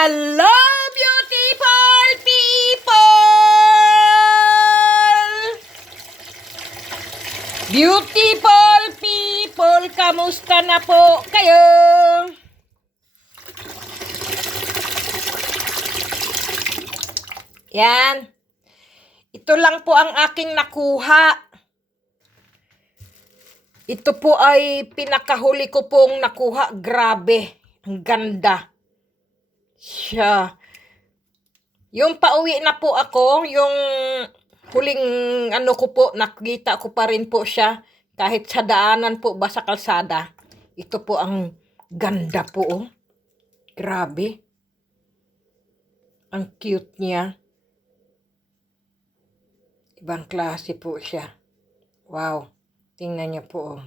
Hello, beautiful people! Beautiful people, kamusta na po kayo? Yan. Ito lang po ang aking nakuha. Ito po ay pinakahuli ko pong nakuha. Grabe. Ang ganda. Siya. Yung pauwi na po ako, yung huling ano ko po, nakita ko pa rin po siya. Kahit sa daanan po ba sa kalsada. Ito po ang ganda po. Oh. Grabe. Ang cute niya. Ibang klase po siya. Wow. Tingnan niyo po.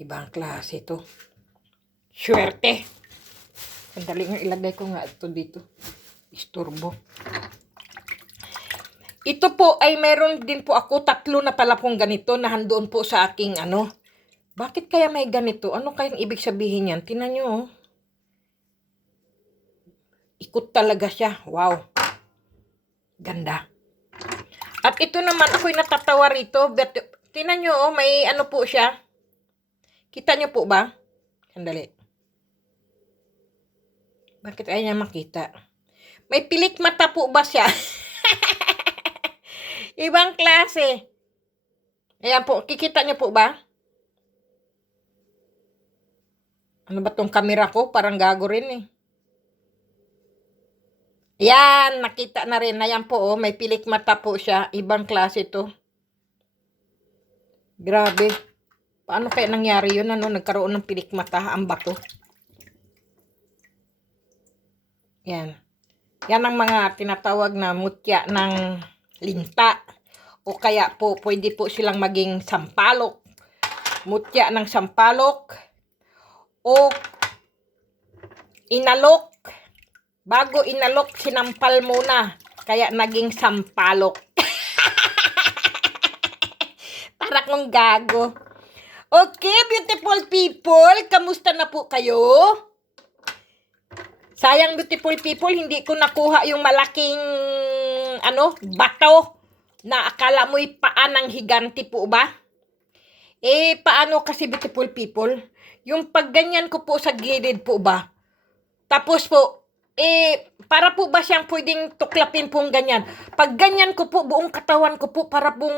Ibang klase to. Swerte. Sandali nga ilagay ko nga ito dito. Isturbo. Ito po ay meron din po ako. 3 na pala pong ganito na handoon po sa aking ano. Bakit kaya may ganito? Ano kayang ibig sabihin yan? Tingnan niyo. Oh. Ikot talaga siya. Wow. Ganda. At ito naman, ako'y natatawa rito. Tingnan nyo, oh, may ano po siya. Kita nyo po ba? Sandali. Bakit ayaw niya makita? May pilik mata po ba siya? Ibang klase. Ayan po, kikita nyo po ba? Ano ba tong camera ko? Parang gago rin eh. Yan, nakita na rin. Ayan po, oh, may pilik mata po siya. Ibang klase to. Grabe. Paano kaya nangyari yun? Ano, nagkaroon ng pilik mata ang bato. Yan. Yan ang mga tinatawag na mutya ng linta. O kaya po, pwede po silang maging sampalok. Mutya ng sampalok. O inalok. Bago inalok, sinampal muna. Kaya naging sampalok. Para kong gago. Okay, beautiful people. Kamusta na po kayo? Sayang, beautiful people, hindi ko nakuha yung malaking bato na akala mo'y paa ng higanti po ba? Eh, paano kasi, beautiful people? Yung pagganyan ko po sa gilid po ba? Tapos po, para po ba siyang pwedeng tuklapin pong ganyan? Pag ganyan ko po, buong katawan ko po, para pong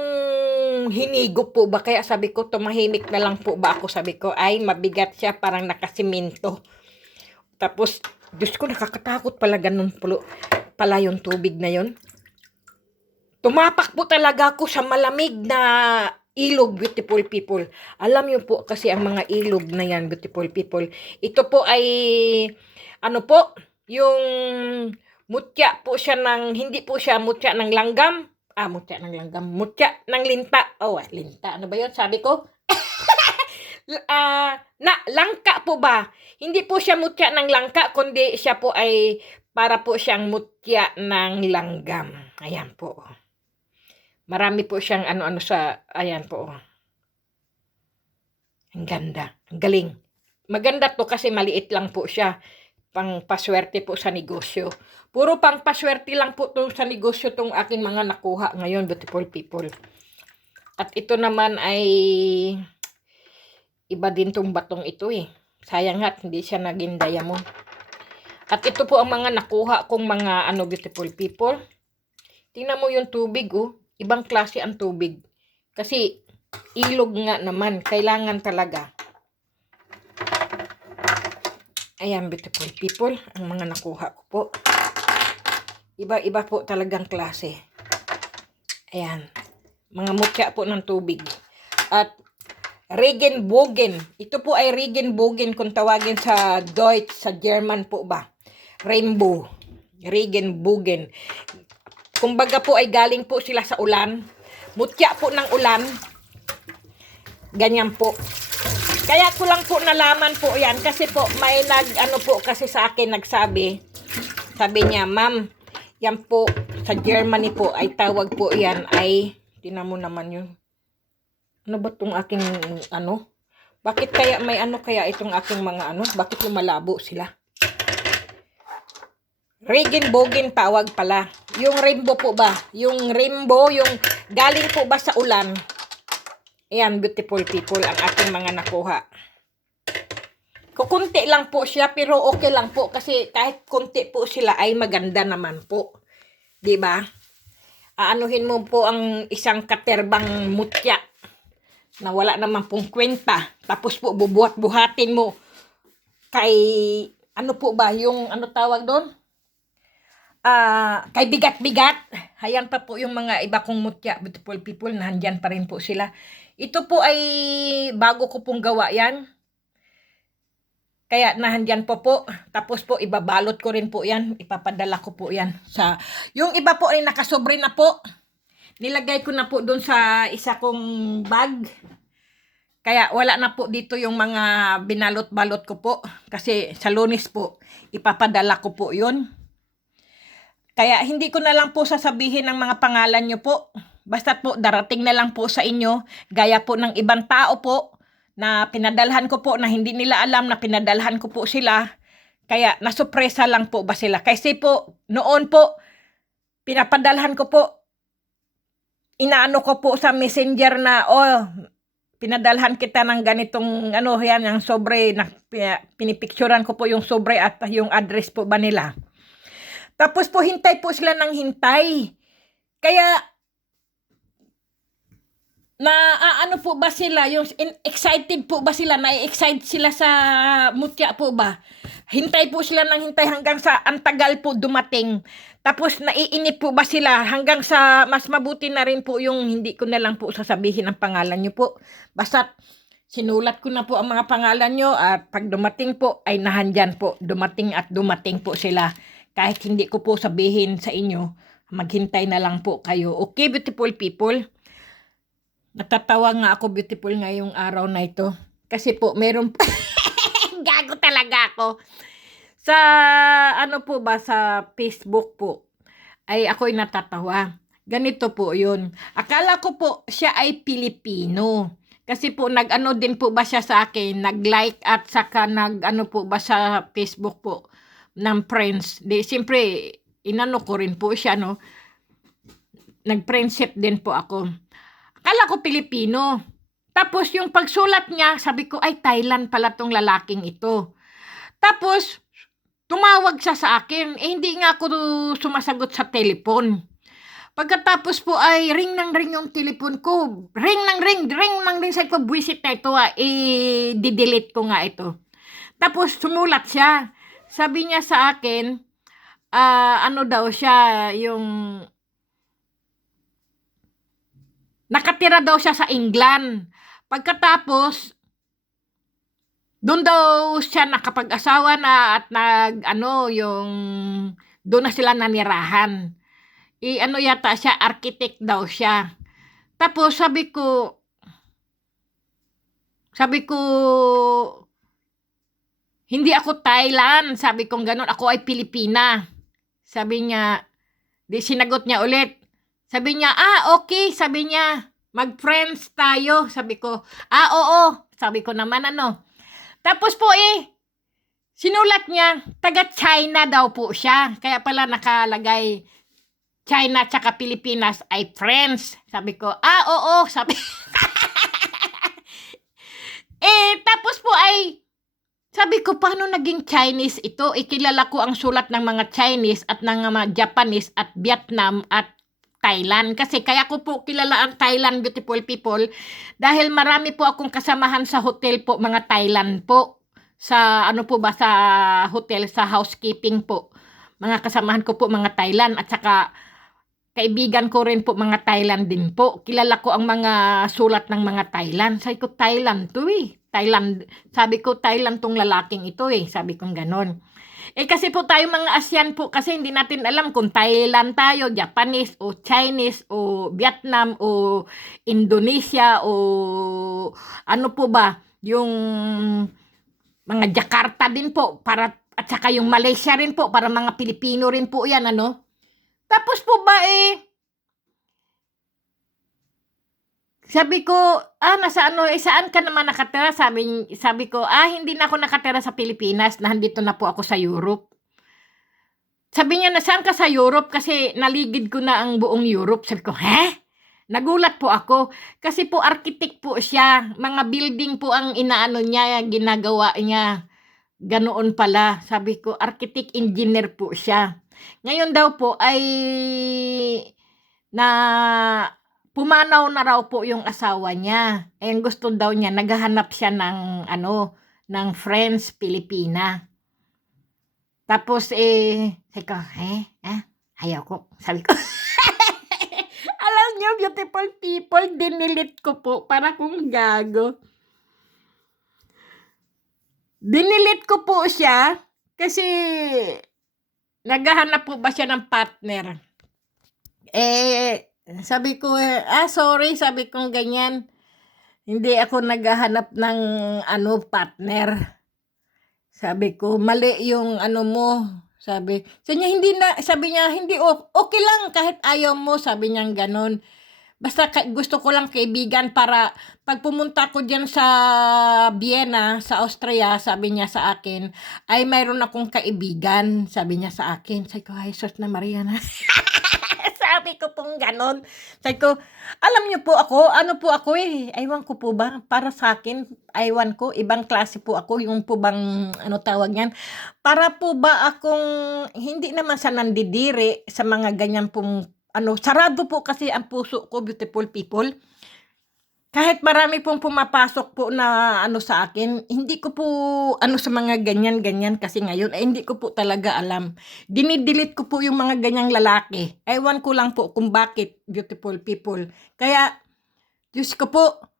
hinigop po ba? Kaya sabi ko, tumahimik na lang po ba ako? Sabi ko, ay, mabigat siya, parang nakasiminto. Tapos, Diyos ko, nakakatakot pala ganun pala yung tubig na yon. Tumapak po talaga ako sa malamig na ilog, beautiful people. Alam niyo po kasi ang mga ilog na yan, beautiful people. Ito po ay, ano po, yung mutya po siya ng, hindi po siya mutya ng langgam. Mutya ng langgam. Mutya ng linta. Linta. Ano ba yun? Sabi ko? Langka po ba? Hindi po siya mutya ng langka, kundi siya po ay para po siyang mutya ng langgam. Ayan po. Marami po siyang ano-ano sa, ayan po. Ang ganda. Ang galing. Maganda to kasi maliit lang po siya. Pang paswerte po sa negosyo. Puro pang paswerte lang po to sa negosyo tong aking mga nakuha ngayon, beautiful people. At ito naman ay iba din tong batong ito eh. Sayang nga, hindi siya naging diamond. At ito po ang mga nakuha kong mga beautiful people. Tingnan mo yung tubig oh. Ibang klase ang tubig. Kasi ilog nga naman. Kailangan talaga. Ayan, beautiful people, ang mga nakuha ko po. Iba-iba po talagang klase. Ayan, mga mutya po ng tubig. At Regenbogen. Ito po ay Regenbogen kung tawagin sa Deutsch, sa German po ba. Rainbow. Regenbogen. Kumbaga po ay galing po sila sa ulan. Mutya po ng ulan. Ganyan po. Kaya ko lang po nalaman po yan kasi po may kasi sa akin nagsabi. Sabi niya, ma'am, yan po sa Germany po ay tawag po yan ay, tinan mo naman yun. Ano ba tong aking Bakit kaya may ano kaya itong aking mga ano? Bakit lumalabo sila? Regenbogen tawag pala. Yung rainbow po ba? Yung rainbow, yung galing po ba sa ulan? Ayan, beautiful people, ang aking mga nakuha. Kukunti lang po siya, pero okay lang po. Kasi kahit kunti po sila ay maganda naman po. Diba? Aanuhin mo po ang isang katerbang mutya na wala naman pong kwenta. Tapos po bubuhat-buhatin mo kay, ano po ba, yung ano tawag doon? Kay bigat-bigat. Hayan pa po yung mga iba kong mutya, beautiful people, nandyan pa rin po sila. Ito po ay bago ko pong gawa yan. Kaya nahandyan po. Tapos po ibabalot ko rin po yan. Ipapadala ko po yan. Yung iba po ay nakasobre na po. Nilagay ko na po doon sa isa kong bag. Kaya wala na po dito yung mga binalot-balot ko po. Kasi sa Lunes po, ipapadala ko po yun. Kaya hindi ko na lang po sasabihin ng mga pangalan nyo po. Basta po darating na lang po sa inyo. Gaya po ng ibang tao po na pinadalhan ko po na hindi nila alam na pinadalhan ko po sila. Kaya nasupresa lang po ba sila. Kasi po noon po pinapadalhan ko po. Inaano ko po sa messenger na pinadalhan kita ng ganitong ano yan, yung sobre, pinipicturan ko po yung sobre at yung address po ba nila. Tapos po hintay po sila ng hintay. Kaya ano po ba sila, yung excited po ba sila, na-excite sila sa mutya po ba? Hintay po sila ng hintay hanggang sa antagal po dumating. Tapos naiinip po ba sila hanggang sa mas mabuti na rin po yung hindi ko na lang po sasabihin ang pangalan nyo po. Basta sinulat ko na po ang mga pangalan nyo at pag dumating po ay nahandyan po. Dumating at dumating po sila. Kahit hindi ko po sabihin sa inyo, maghintay na lang po kayo. Okay, beautiful people? Natatawa nga ako, beautiful, ngayong araw na ito. Kasi po, meron gago talaga ako. Sa ano po ba, sa Facebook po, ay ako'y natatawa. Ganito po yun. Akala ko po siya ay Pilipino. Kasi po nag-ano din po ba siya sa akin, nag-like at saka nag-ano po ba sa Facebook po ng friends. Di, siyempre, inano ko rin po siya, no? Nag-friendship din po ako. Akala ko Pilipino. Tapos yung pagsulat niya, sabi ko, ay Thailand pala tong lalaking ito. Tapos, tumawag siya sa akin. Hindi nga ako sumasagot sa telepon. Pagkatapos po ay ring ng ring yung telepon ko. Ring ng ring. Sabi ko, buwisit na ito i-delete ko nga ito. Tapos sumulat siya. Sabi niya sa akin, ano daw siya, yung nakatira daw siya sa England. Pagkatapos, doon daw siya nakapag-asawa na at doon na sila nanirahan. Ano yata siya, architect daw siya. Tapos sabi ko, hindi ako Thailand. Sabi ko ganun, ako ay Pilipina. Sabi niya, di sinagot niya ulit. Sabi niya, okay. Sabi niya, mag-friends tayo. Sabi ko, oo. Sabi ko naman Tapos po sinulat niya, taga-China daw po siya. Kaya pala nakalagay, China tsaka Pilipinas ay friends. Sabi ko, oo. Sabi tapos po sabi ko, paano naging Chinese ito? Kilala ko ang sulat ng mga Chinese at ng mga Japanese at Vietnam at Thailand. Kasi kaya ko po kilala ang Thailand, beautiful people, dahil marami po akong kasamahan sa hotel po, mga Thailand po. Sa sa hotel, sa housekeeping po. Mga kasamahan ko po, mga Thailand. At saka kaibigan ko rin po, mga Thailand din po. Kilala ko ang mga sulat ng mga Thailand. Sabi ko, Thailand to Thailand. Sabi ko, Thailand tong lalaking ito Sabi ko ganon. Kasi po tayo mga ASEAN po, kasi hindi natin alam kung Thailand tayo, Japanese o Chinese o Vietnam o Indonesia o ano po ba, yung mga Jakarta din po, at saka yung Malaysia rin po, para mga Pilipino rin po yan, Tapos po ba Sabi ko, nasa ano, saan ka naman nakatira? Sabi ko, hindi na ako nakatira sa Pilipinas, nandito na po ako sa Europe. Sabi niya, nasaan ka sa Europe? Kasi naligid ko na ang buong Europe. Sabi ko, nagulat po ako. Kasi po, architect po siya. Mga building po ang inaano niya, ginagawa niya. Ganoon pala. Sabi ko, architect engineer po siya. Ngayon daw po ay na pumanaw na raw po yung asawa niya. Eh, gusto daw niya, naghahanap siya ng ng friends Pilipina. Tapos sabi ko, ayaw ko. Sabi ko, alam niyo, beautiful people, dinilit ko po para kung gago. Dinilit ko po siya kasi naghahanap po ba siya ng partner. Sabi ko, sorry, sabi ko ganyan. Hindi ako naghahanap ng partner. Sabi ko, mali yung mo. Sabi niya, hindi, okay lang kahit ayaw mo, sabi niya ganon. Basta gusto ko lang kaibigan para pag pumunta ko dyan sa Vienna, sa Austria, sabi niya sa akin, ay mayroon akong kaibigan, sabi niya sa akin. Sabi ko, ay sus na Maria na. Sabi ko pong ganon. Sabi ko, alam niyo po ako, aywan ko po ba, para sa akin, aywan ko, ibang klase po ako, yung po bang, tawag niyan, para po ba akong, hindi naman sa nandidiri, sa mga ganyan pong, sarado po kasi ang puso ko, beautiful people. Kahit marami pong pumapasok po na sa akin, hindi ko po sa mga ganyan kasi ngayon hindi ko po talaga alam. Dinidelete ko po yung mga ganyang lalaki. Ewan ko lang po kung bakit, beautiful people. Kaya Diyos ko po,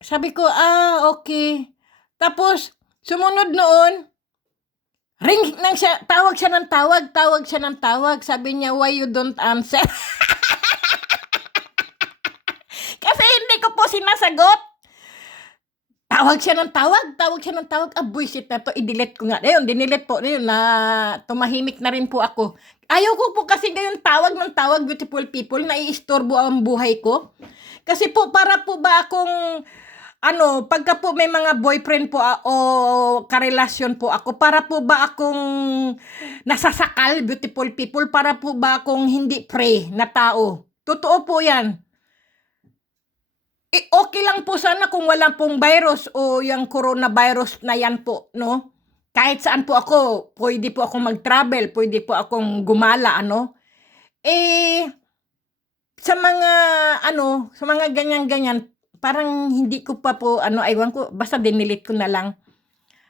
sabi ko, okay. Tapos sumunod noon, ring nang siya, tawag siya ng tawag. Sabi niya, why you don't answer? Kasi hindi ko po sinasagot. Tawag siya ng tawag. Buisit na to, i-delete ko nga. Ayun, dinilet po, ayun, na tumahimik na rin po ako. Ayaw ko po kasi ngayon tawag, beautiful people, naiistorbo ang buhay ko. Kasi po, para po ba akong, pagka po may mga boyfriend po o karelasyon po ako, para po ba akong nasasakal, beautiful people, para po ba akong hindi pre na tao. Totoo po yan. Okay lang po sana kung wala pong virus o yung coronavirus na yan po, no? Kahit saan po ako, pwede po akong mag-travel, pwede po akong gumala, sa mga ganyan-ganyan, parang hindi ko pa po, aywan ko, basta dinilit ko na lang.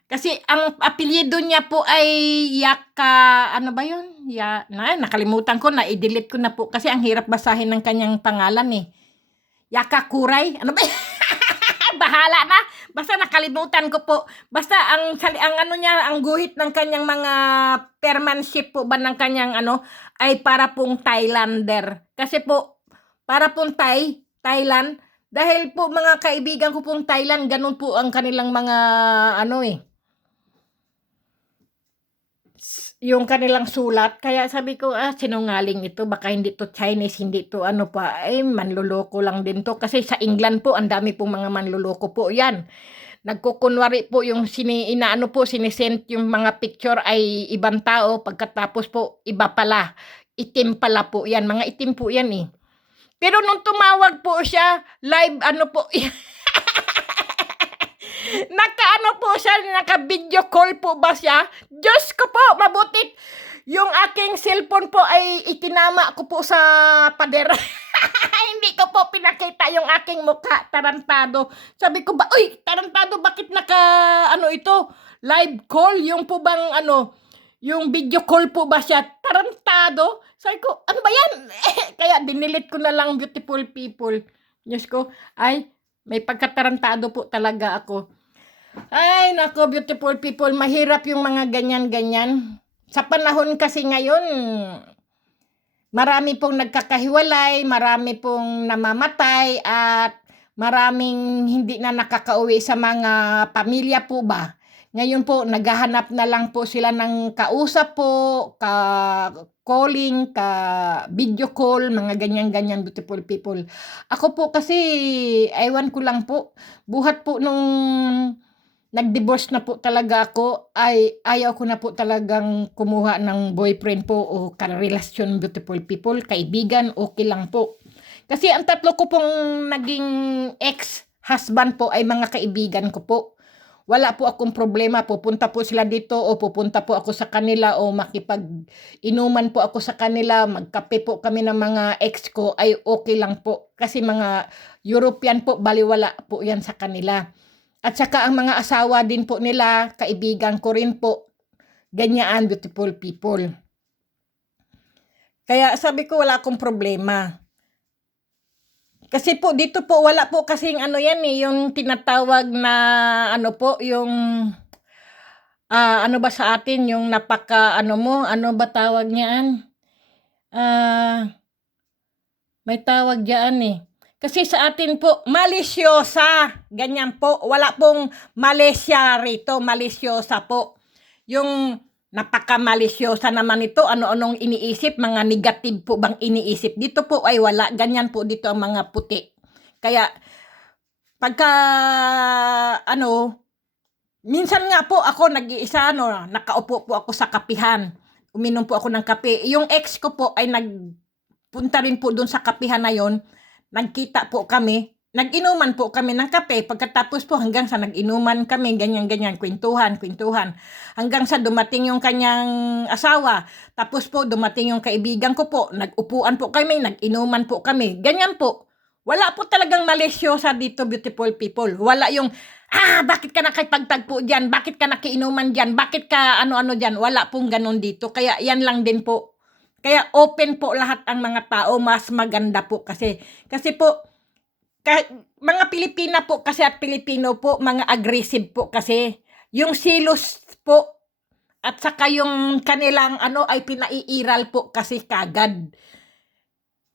Kasi ang apelyido niya po ay Yaka, ba yun? Nakalimutan ko na, i-delete ko na po kasi ang hirap basahin ng kanyang pangalan Yaka Kuray, ba? Bahala na. Basta nakalimutan ko po. Basta ang niya, ang guhit ng kanyang mga permanship po ba ng kanyang ay para pong Thailander. Kasi po para pong Thailand, dahil po mga kaibigan ko pong Thailand, ganun po ang kanilang mga yung kanilang sulat. Kaya sabi ko, sinungaling ito. Baka hindi to Chinese, hindi to manluloko lang din to. Kasi sa England po, ang dami pong mga manluloko po yan. Nagkukunwari po yung sinisend yung mga picture ay ibang tao. Pagkatapos po, iba pala. Itim pala po yan. Mga itim po yan Pero nung tumawag po siya, live po, po siya, naka-video call po ba siya? Diyos ko po, mabuti. Yung aking cellphone po ay itinama ko po sa pader. Hindi ko po pinakita yung aking mukha, tarantado. Sabi ko ba, uy, tarantado, bakit ito? Live call, yung po bang yung video call po ba siya? Tarantado. Sabi ko, ano ba yan? Kaya dinilit ko na lang, beautiful people. Diyos ko, ay, may pagkatarantado po talaga ako. Ay, nako, beautiful people, mahirap yung mga ganyan-ganyan. Sa panahon kasi ngayon, marami pong nagkakahiwalay, marami pong namamatay, at maraming hindi na nakakauwi sa mga pamilya po ba. Ngayon po, naghahanap na lang po sila ng kausap po, calling, video call, mga ganyan-ganyan, beautiful people. Ako po kasi, ewan ko lang po, buhat po nung nag-divorce na po talaga ako, ay ayaw ko na po talagang kumuha ng boyfriend po o karelasyon, beautiful people, kaibigan, okay lang po. Kasi ang tatlo ko pong naging ex-husband po ay mga kaibigan ko po. Wala po akong problema, pupunta po sila dito o pupunta po ako sa kanila o makipag-inuman po ako sa kanila, magkape po kami ng mga ex ko, ay okay lang po. Kasi mga European po, baliwala po yan sa kanila. At saka ang mga asawa din po nila, kaibigan ko rin po, ganyan, beautiful people. Kaya sabi ko wala akong problema. Kasi po dito po wala po kasing ano yan yung tinatawag na ano po, yung ano ba sa atin yung napaka ano mo, ano ba tawag niyan? May tawag diyan Kasi sa atin po, malisyosa. Ganyan po. Wala pong Malaysia rito. Malisyosa po. Yung napaka-malisyosa naman ito. Ano-anong iniisip. Mga negative po bang iniisip. Dito po ay wala. Ganyan po dito ang mga puti. Kaya, pagka, minsan nga po ako nag-iisa, nakaupo po ako sa kapihan. Uminom po ako ng kape. Yung ex ko po ay nagpunta rin po dun sa kapihan na yon. Nagkita po kami, nag-inuman po kami ng kape, pagkatapos po hanggang sa nag-inuman kami, ganyan-ganyan, kwentuhan. Hanggang sa dumating yung kanyang asawa, tapos po dumating yung kaibigan ko po, nag-upuan po kami, nag-inuman po kami, ganyan po. Wala po talagang malisyosa dito, beautiful people. Wala yung, bakit ka nakipagtagpo dyan? Bakit ka nakiinuman dyan? Bakit ka ano-ano dyan? Wala pong ganun dito. Kaya yan lang din po. Kaya open po lahat ang mga tao, mas maganda po kasi po mga Pilipina po kasi at Pilipino po, mga aggressive po kasi. Yung silos po at saka yung kanilang ay pinaiiral po kasi kagad.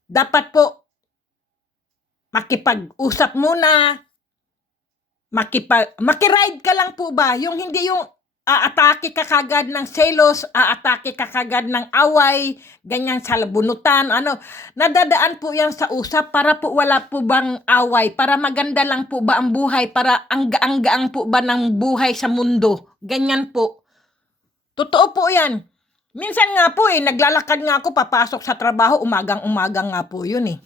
Dapat po makipag-usap muna, makiride ka lang po ba? Yung hindi yung aatake ka kagad ng selos, aatake ka kagad ng away, ganyan sa bunutan, nadadaan po yan sa usap para po wala po bang away, para maganda lang po ba ang buhay, para ang gaang-gaang po ba ng buhay sa mundo, ganyan po. Totoo po yan. Minsan nga po naglalakad nga ako papasok sa trabaho, umagang-umagang nga po yun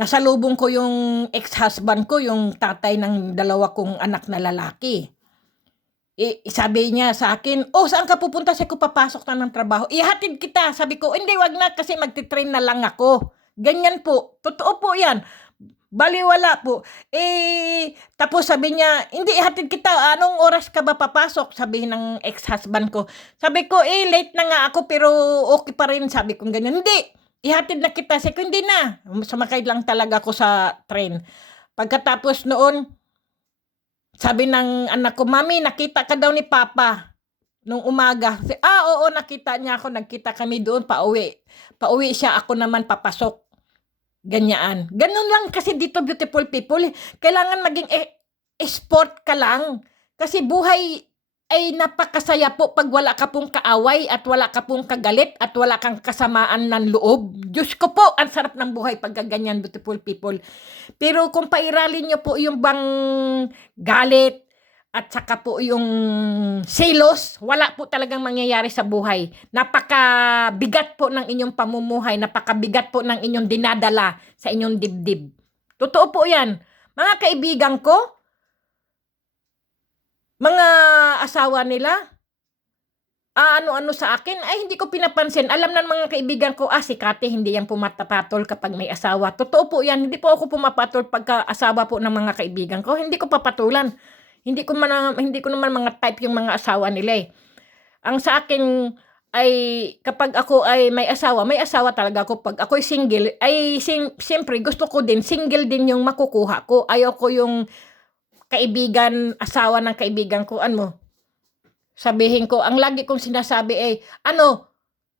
Nasalubong ko yung ex-husband ko, yung tatay ng dalawa kong anak na lalaki. Sabi niya sa akin, saan ka pupunta? Sabi ko, papasok na ng trabaho. Ihatid kita. Sabi ko, hindi, wag na kasi magtitrain na lang ako. Ganyan po. Totoo po yan. Baliwala po. Tapos sabi niya, hindi, ihatid kita. Anong oras ka ba papasok? Sabi ng ex-husband ko. Sabi ko, late na nga ako pero okay pa rin. Sabi ko, ganyan. Hindi, ihatid na kita. Sabi ko, hindi na. Sumakay lang talaga ako sa train. Pagkatapos noon, sabi ng anak ko, Mami, nakita ka daw ni Papa nung umaga. Oo, nakita niya ako. Nagkita kami doon, pauwi. Pauwi siya, ako naman papasok. Ganyan. Ganun lang kasi dito, beautiful people. Kailangan maging sport ka lang. Kasi buhay ay napakasaya po pag wala ka pong kaaway at wala ka pong kagalit at wala kang kasamaan ng loob. Diyos ko po, ang sarap ng buhay pag ganyan, beautiful people. Pero kung pairalin nyo po yung bang galit at saka po yung selos, wala po talagang mangyayari sa buhay. Napakabigat po ng inyong pamumuhay, napakabigat po ng inyong dinadala sa inyong dibdib. Totoo po yan. Mga kaibigan ko, mga asawa nila, ano-ano sa akin, ay hindi ko pinapansin. Alam ng mga kaibigan ko, si Kate, hindi yan pumapatol kapag may asawa. Totoo po yan, hindi po ako pumapatol pagka asawa po ng mga kaibigan ko. Hindi ko papatulan. Hindi ko naman mga type yung mga asawa nila Ang sa akin ay kapag ako ay may asawa talaga ako. Pag ako'y single, ay siyempre gusto ko din, single din yung makukuha ko. Ayaw ko yung kaibigan, asawa ng kaibigan ko, sabihin ko, ang lagi kong sinasabi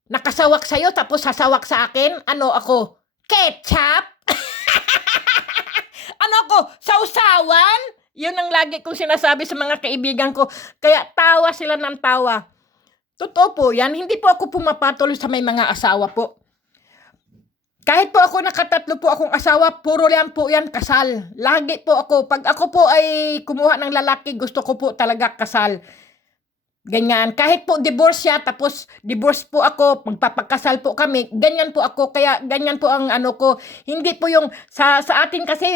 nakasawak sa'yo tapos sasawak sa akin, ako, ketchup? Ako, sausawan? Yun ang lagi kong sinasabi sa mga kaibigan ko. Kaya tawa sila ng tawa. Totoo po yan. Hindi po ako pumapatuloy sa may mga asawa po. Kahit po ako nakatatlo po akong asawa, puro yan po yan kasal. Lagi po ako. Pag ako po ay kumuha ng lalaki, gusto ko po talaga kasal. Ganyan. Kahit po divorce siya, tapos divorce po ako, magpapakasal po kami, ganyan po ako. Kaya ganyan po ang ano ko. Hindi po yung sa atin kasi,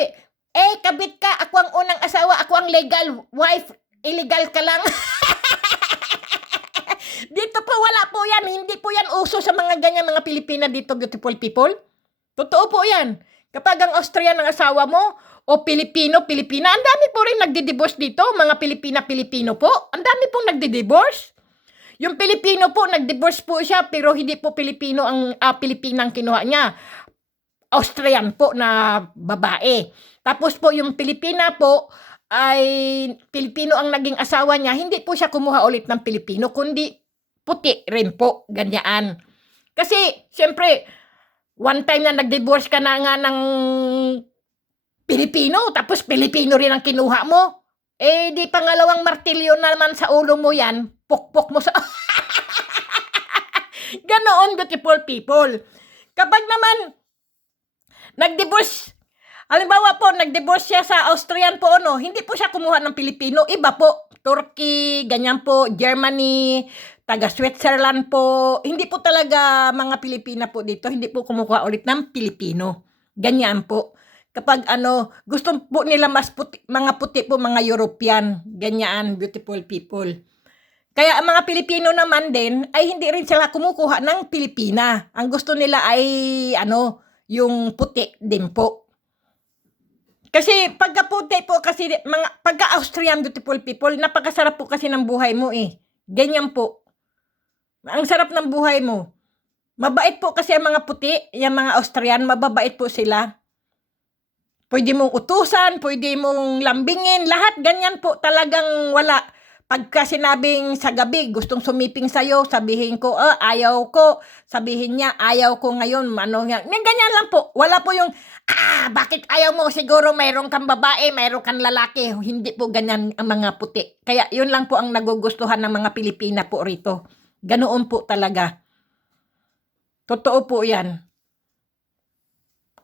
kabit ka, ako ang unang asawa, ako ang legal wife, illegal ka lang. Dito po wala po yan. Hindi po yan uso sa mga ganyan mga Pilipina dito, beautiful people. Totoo po yan. Kapag ang Austrian ang asawa mo, o Pilipino, Pilipina, ang dami po rin nagdi-divorce dito, mga Pilipina-Pilipino po. Ang dami pong nagdi-divorce. Yung Pilipino po, nag-divorce po siya, pero hindi po Pilipino ang Pilipinang kinuha niya. Austrian po na babae. Tapos po yung Pilipina po, ay Pilipino ang naging asawa niya, hindi po siya kumuha ulit ng Pilipino, kundi puti rin po, ganyan. Kasi, siyempre, one time na nag-divorce ka na nga ng Pilipino, tapos Pilipino rin ang kinuha mo. Di pangalawang martilyo naman sa ulo mo yan, pukpok mo sa... Ganoon, beautiful people. Kapag naman, nag-divorce, halimbawa po, nag-divorce siya sa Austrian po, hindi po siya kumuha ng Pilipino, iba po, Turkey, ganyan po, Germany, taga Switzerland po, hindi po talaga mga Pilipina po dito, hindi po kumuha ulit ng Pilipino. Ganyan po. Kapag gusto po nila mas puti, mga puti po, mga European, ganyan, beautiful people. Kaya ang mga Pilipino naman din, ay hindi rin sila kumukuha ng Pilipina. Ang gusto nila ay, yung puti din po. Kasi pagka puti po, kasi pagka Austrian, beautiful people, napakasarap po kasi ng buhay mo Ganyan po. Ang sarap ng buhay mo. Mabait po kasi ang mga puti, yung mga Austrian, mababait po sila. Pwede mong utusan, pwede mong lambingin, lahat ganyan po, talagang wala. Pagka sinabing sa gabi, gustong sumiping sa'yo, sabihin ko, ayaw ko. Sabihin niya, ayaw ko ngayon, ganyan lang po. Wala po yung, bakit ayaw mo? Siguro mayroon kang babae, mayroon kang lalaki. Hindi po ganyan ang mga puti. Kaya yun lang po ang nagugustuhan ng mga Pilipina po rito. Ganoon po talaga. Totoo po yan.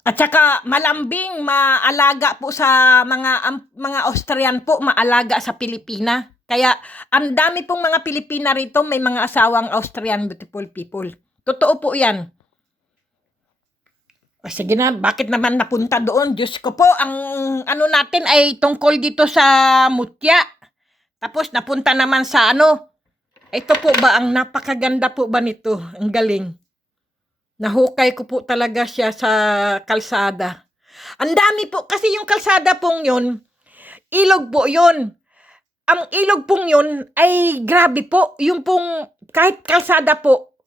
At saka malambing, maalaga po sa mga Austrian po, maalaga sa Pilipina. Kaya ang dami pong mga Pilipina rito, may mga asawang Austrian, beautiful people. Totoo po yan. Sige na, bakit naman napunta doon? Diyos ko po, ang natin ay tungkol dito sa mutya. Tapos napunta naman sa ito po ba, ang napakaganda po ba nito? Ang galing. Nahukay ko po talaga siya sa kalsada. Ang dami po, kasi yung kalsada pong yun, ilog po yun. Ang ilog pong yun ay grabe po. Yung pong, kahit kalsada po,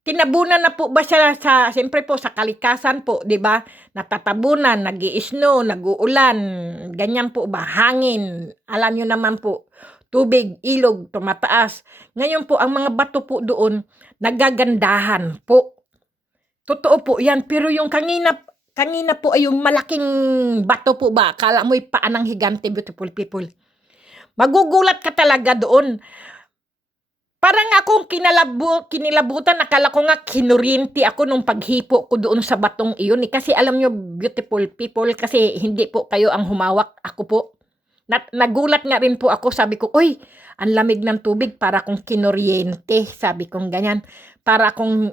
tinabunan na po ba siya siyempre po sa kalikasan po, di ba? Natatabunan, nag-i-snow, nag-uulan, ganyan po ba? Hangin, alam nyo naman po, tubig, ilog, tumataas. Ngayon po, ang mga bato po doon, nagagandahan po. Totoo po yan, pero yung kanina po ay yung malaking bato po ba? Akala mo'y paa ng higante, beautiful people. Magugulat ka talaga doon. Parang akong kinilabutan, nakala ko nga kinurinti ako nung paghipo ko doon sa batong iyon. Kasi alam nyo, beautiful people, kasi hindi po kayo ang humawak, ako po. Nagulat nga rin po ako, sabi ko, uy, ang lamig ng tubig, para akong kinuryente, sabi kong ganyan. Para akong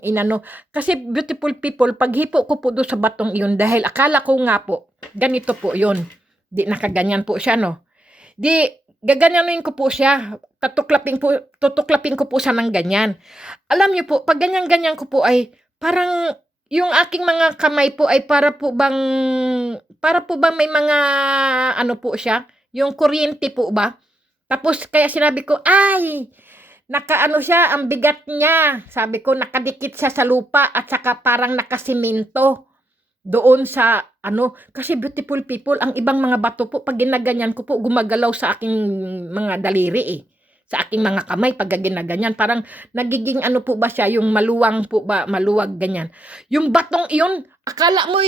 kasi beautiful people, paghipo ko po doon sa batong iyon, dahil akala ko nga po, ganito po yun. Di nakaganyan po siya, Di, gaganyanin ko po siya, tutuklapin ko po siya ng ganyan. Alam niyo po, pag ganyan-ganyan ko po ay, parang, yung aking mga kamay po ay para po bang may mga, po siya, yung kuryente po ba? Tapos, kaya sinabi ko, ay, siya, ang bigat niya. Sabi ko, nakadikit siya sa lupa at saka parang nakasimento doon sa kasi beautiful people, ang ibang mga bato po, pag ginaganyan ko po, gumagalaw sa aking mga daliri sa aking mga kamay, pag ginaganyan, parang nagiging po ba siya, yung maluwang po ba, maluwag ganyan. Yung batong iyon, akala mo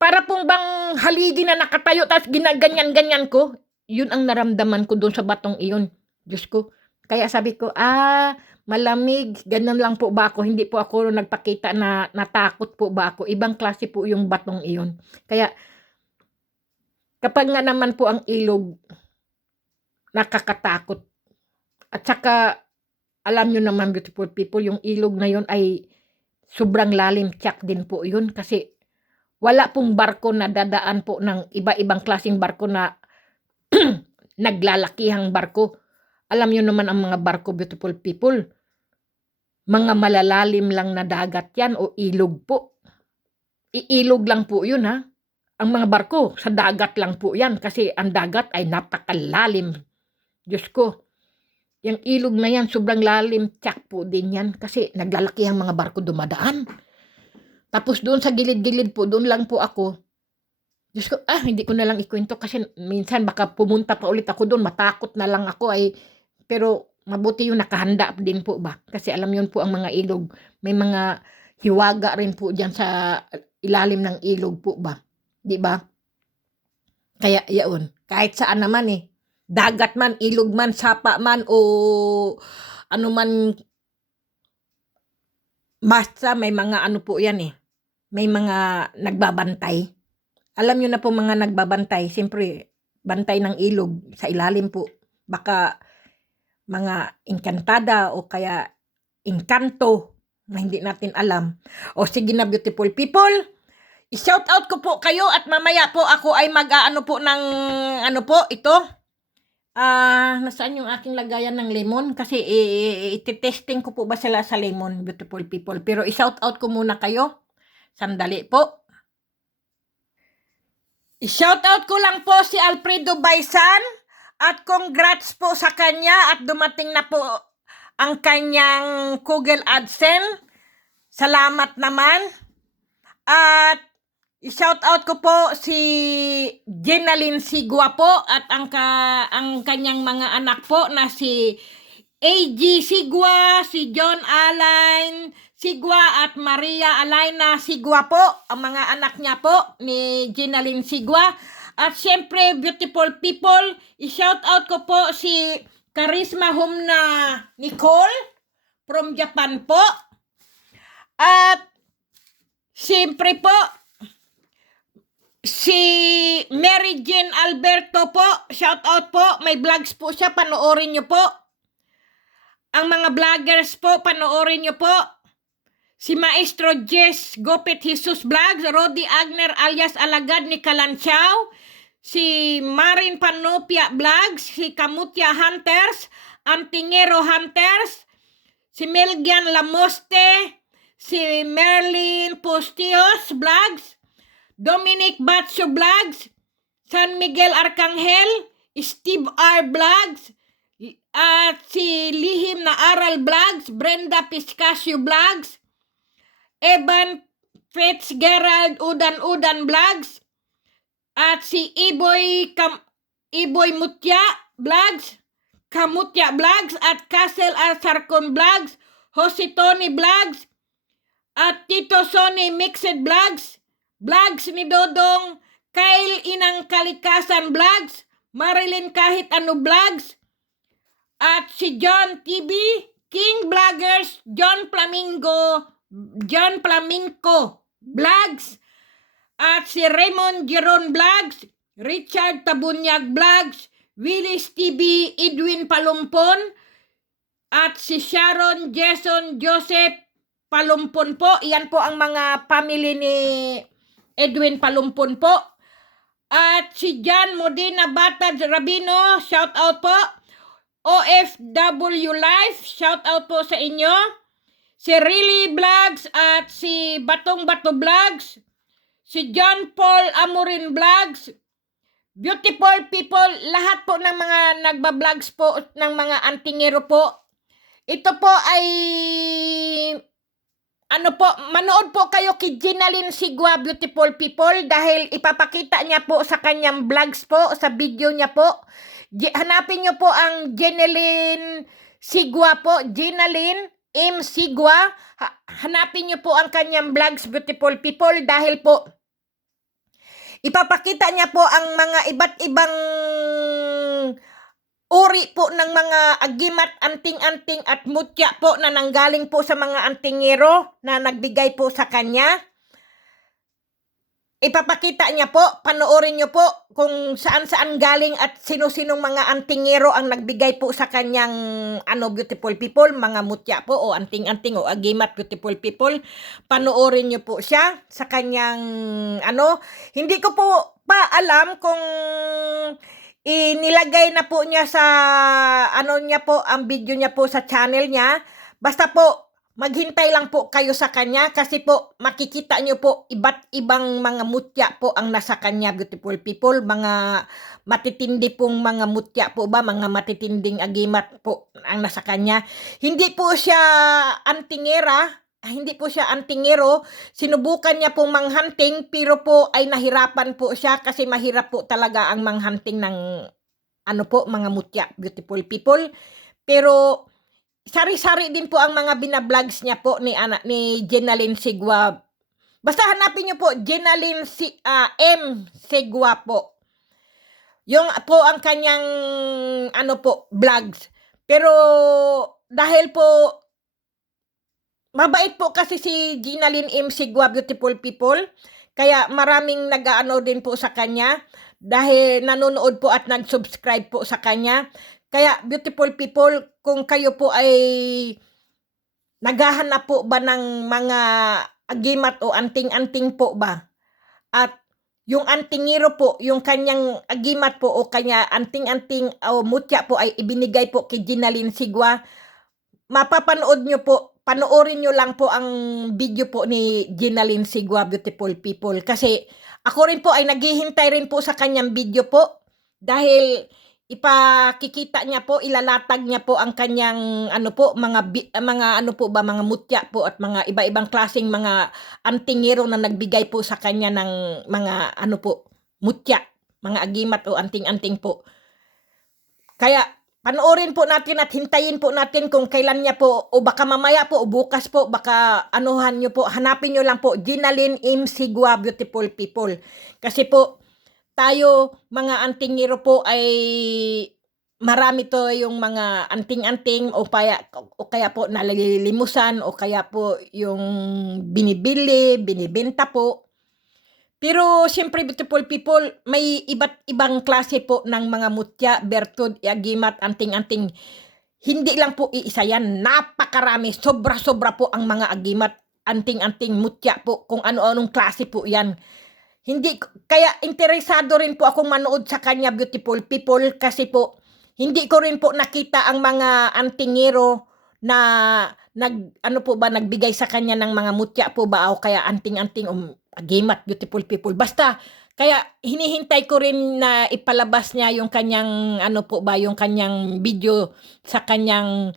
Para pong bang haligi na nakatayo tapos ginaganyan-ganyan ko. Yun ang naramdaman ko doon sa batong iyon. Diyos ko. Kaya sabi ko, malamig. Ganun lang po ba ako? Hindi po ako nagpakita na natakot po ba ako. Ibang klase po yung batong iyon. Kaya kapag nga naman po ang ilog, nakakatakot. At saka, alam nyo naman, beautiful people, yung ilog na yun ay sobrang lalim. Tiyak din po yun kasi wala pong barko na dadaan po ng iba-ibang klaseng barko na naglalakihang barko. Alam nyo naman ang mga barko, beautiful people. Mga malalalim lang na dagat yan o ilog po. Iilog lang po yun ha. Ang mga barko, sa dagat lang po yan kasi ang dagat ay napakalalim. Diyos ko, yung ilog na yan, sobrang lalim, tsak po din yan kasi naglalaki ang mga barko dumadaan. Tapos doon sa gilid-gilid po, doon lang po ako. Diyos ko, hindi ko na lang ikwento kasi minsan baka pumunta pa ulit ako doon, matakot na lang ako ay, pero mabuti yung nakahanda din po ba? Kasi alam yun po ang mga ilog, may mga hiwaga rin po dyan sa ilalim ng ilog po ba? Di ba? Kaya yaon, kahit saan naman dagat man, ilog man, sapa man o ano man, basta may mga ano po yan may mga nagbabantay. Alam nyo na po mga nagbabantay, siyempre, bantay ng ilog sa ilalim po. Baka mga engkantada o kaya engkanto na hindi natin alam. O sige na, beautiful people, i-shout out ko po kayo at mamaya po ako ay mag-ano po ng ano po, ito. Nasaan yung aking lagayan ng lemon? Kasi iti-testing ko po ba sila sa lemon, beautiful people. Pero i-shout out ko muna kayo. Sandali po. I-shout out ko lang po si Alfredo Baisan at congrats po sa kanya at dumating na po ang kanyang Google AdSense. Salamat naman. At i-shout out ko po si Jenalyn Sigua po at ang kanyang mga anak po na si AG Sigua, si John Alain Sigua at Maria Alaina Sigua po, ang mga anak niya po ni Jenalyn Sigua. At syempre, beautiful people, i-shout out ko po si Charisma Humna Nicole from Japan po. At syempre po, si Mary Jane Alberto po, shout out po, may vlogs po siya, panoorin nyo po. Ang mga vloggers po, panoorin nyo po. Si Maestro Jess Gopet Jesus Vlogs, Rodi Agner alias Alagad ni Kalanchaw, si Marin Panopia Vlogs, si Kamutya Hunters, Antingero Hunters, si Melgian Lamoste, si Merlin Postios Vlogs, Dominic Batso Vlogs, San Miguel Arcangel, Steve R. Vlogs, at si Lihim na Aral Vlogs, Brenda Piscasio Vlogs, Evan Fitzgerald Udan Vlogs, at si Iboy Mutya Vlogs, Kamutya Vlogs, at Castle Sarcon Vlogs, Jose Tony Vlogs, at Tito Sony Mixed Vlogs, Vlogs ni Dodong, Kyle Inang Kalikasan Vlogs, Marilyn Kahit Ano Vlogs, at si John TV, King Vloggers, John Flamingo Vlogs, at si Raymond Giron Vlogs, Richard Tabunyag Vlogs, Willis TV, Edwin Palumpon, at si Sharon Jason Joseph Palumpon po. Iyan po ang mga family ni Edwin Palumpon po. At si John Modena Batad Rabino, shout out po. OFW Life, shout out po sa inyo. Si Riley Vlogs at si Batong Bato Vlogs, si John Paul Amorin Vlogs, beautiful people, lahat po ng mga nagba-vlogs po ng mga antingero po. Ito po ay manood po kayo kay Jenalyn Sigua, beautiful people, dahil ipapakita niya po sa kanyang vlogs po, sa video niya po. Hanapin niyo po ang Jenalyn Sigua po, Jenalyn M. Sigua. Hanapin niyo po ang kanyang vlogs, beautiful people, dahil po Ipapakita niya po ang mga iba't ibang uri po ng mga agimat, anting-anting at mutya po na nanggaling po sa mga antingero na nagbigay po sa kanya. Ipapakita niya po, panoorin niyo po kung saan-saan galing at sino-sinong mga antingero ang nagbigay po sa kanyang beautiful people, mga mutya po o anting-anting o agimat, beautiful people. Panoorin niyo po siya sa kanyang hindi ko po pa alam kung inilagay na po niya sa niya po ang video niya po sa channel niya. Basta po maghintay lang po kayo sa kanya kasi po makikita nyo po iba't ibang mga mutya po ang nasa kanya, beautiful people. Mga matitindi pong mga mutya po ba, mga matitinding agimat po ang nasa kanya. Hindi po siya antingera, hindi po siya antingero. Sinubukan niya pong manghunting pero po ay nahirapan po siya kasi mahirap po talaga ang manghunting ng mga mutya, beautiful people. Pero sari-sari din po ang mga binablogs niya po ni Jenalyn Sigua. Basta hanapin niyo po Jenalyn M Sigua po. Yung po ang kanyang vlogs. Pero dahil po mabait po kasi si Jenalyn M Sigua, beautiful people. Kaya maraming din po sa kanya dahil nanonood po at nag-subscribe po sa kanya. Kaya beautiful people, kung kayo po ay naghahanap po ba ng mga agimat o anting-anting po ba? At yung antingero po, yung kanyang agimat po o kanya anting-anting o mutya po ay ibinigay po kay Jenalyn Sigua. Mapapanood nyo po, panoorin nyo lang po ang video po ni Jenalyn Sigua, beautiful people. Kasi ako rin po ay naghihintay rin po sa kanyang video po dahil ipakikita niya po, ilalatag niya po ang kanyang mga mutya po at mga iba-ibang klaseng mga antingero na nagbigay po sa kanya ng mga mutya, mga agimat o anting-anting po. Kaya panoorin po natin at hintayin po natin kung kailan niya po o baka mamaya po o bukas po, baka hanapin nyo lang po Jenalyn M Sigua, beautiful people. Kasi po tayo mga antingero po ay marami to yung mga anting-anting o kaya po nalilimusan o kaya po yung binibenta po. Pero siyempre beautiful people, may iba't ibang klase po ng mga mutya, bertud, agimat, anting-anting. Hindi lang po iisa yan, napakarami, sobra-sobra po ang mga agimat, anting-anting, mutya po, kung ano-anong klase po yan. Kaya interesado rin po akong manood sa kanya, beautiful people, kasi po hindi ko rin po nakita ang mga antingero na nagbigay sa kanya ng mga mutya po ba o kaya anting-anting agimat, beautiful people. Basta kaya hinihintay ko rin na ipalabas niya yung kanyang yung kanyang video sa kanyang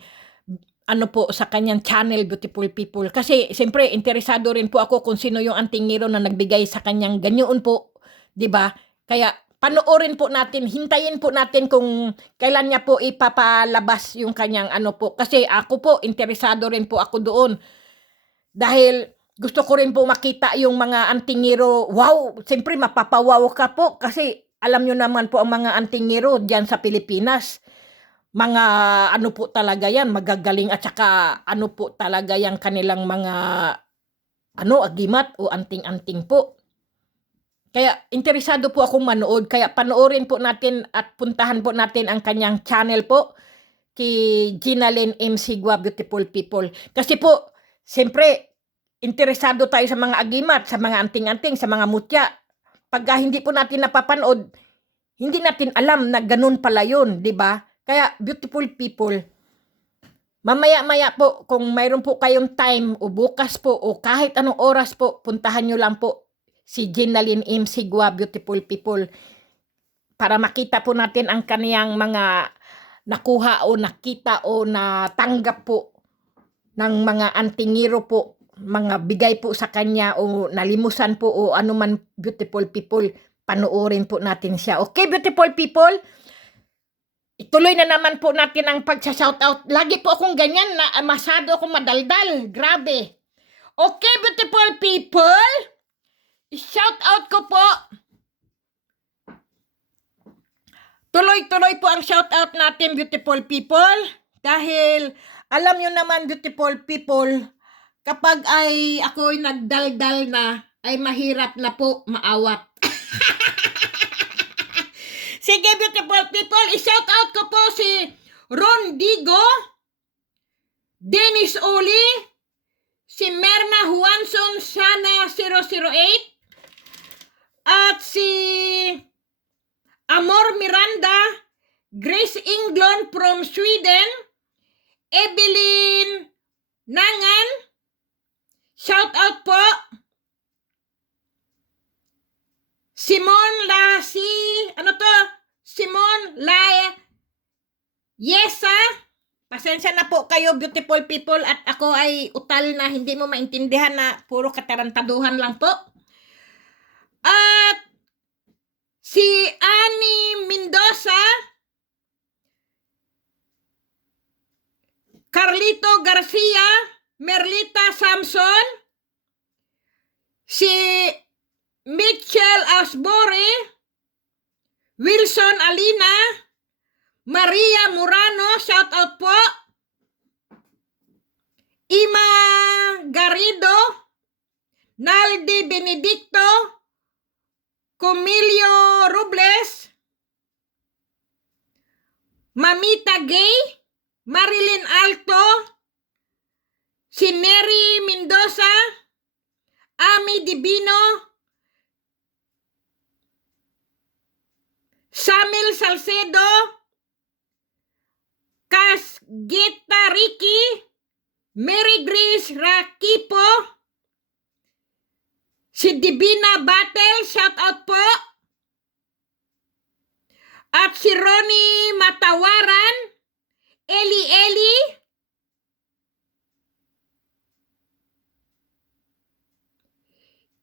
sa kanyang channel, beautiful people. Kasi siyempre interesado rin po ako kung sino yung antingero na nagbigay sa kanyang ganyan po, 'di ba? Kaya panoorin po natin, hintayin po natin kung kailan niya po ipapalabas yung kanyang po. Kasi ako po interesado rin po ako doon. Dahil gusto ko rin po makita yung mga antingero. Wow, siyempre mapapawaw ka po kasi alam nyo naman po ang mga antingero diyan sa Pilipinas. Mga po talaga yan, magagaling at saka po talaga yung kanilang mga agimat o anting-anting po. Kaya interesado po akong manood, kaya panoorin po natin at puntahan po natin ang kanyang channel po kay Jenalyn M Sigua, beautiful people. Kasi po, siyempre, interesado tayo sa mga agimat, sa mga anting-anting, sa mga mutya. Pagka hindi po natin napapanood, hindi natin alam na ganun pala yun, di ba? Kaya, beautiful people, mamaya-maya po, kung mayroon po kayong time o bukas po o kahit anong oras po, puntahan nyo lang po si Jenalyn M Sigua, beautiful people, para makita po natin ang kaniyang mga nakuha o nakita o natanggap po ng mga antingero po, mga bigay po sa kanya o nalimusan po o anuman, beautiful people, panoorin po natin siya. Okay, beautiful people? Ituloy na naman po natin ang pagsa-shoutout. Lagi po akong ganyan na masyado akong madaldal. Grabe. Okay, beautiful people? Shoutout ko po Tuloy-tuloy po ang shoutout natin, beautiful people. Dahil, alam nyo naman, beautiful people, kapag ay ako'y nagdaldal na, ay mahirap na po maawat. Sige, beautiful people, i-shoutout ko po si Ron Digo, Dennis Oli, si Merna Juanson Sana 008, at si Amor Miranda, Grace Englund from Sweden, Evelyn Nangan, shout out po. Simon Yesa, pasensya na po kayo, beautiful people, at ako ay utal na hindi mo maintindihan na puro katarantaduhan lang po. At si Annie Mendoza, Carlito Garcia, Merlita Samson, si Mitchell Asbore, Wilson Alina, Maria Murano, shout out po. Ima Garrido, Naldi Benedicto, Comilio Robles, Mamita Gay, Marilyn Alto, si Mary Mendoza, Ami Divino, Samil Salcedo, Kasgita Ricky, Mary Grace Rakipo, si Divina Battle, shout out po. At si Ronnie Matawaran, Eli,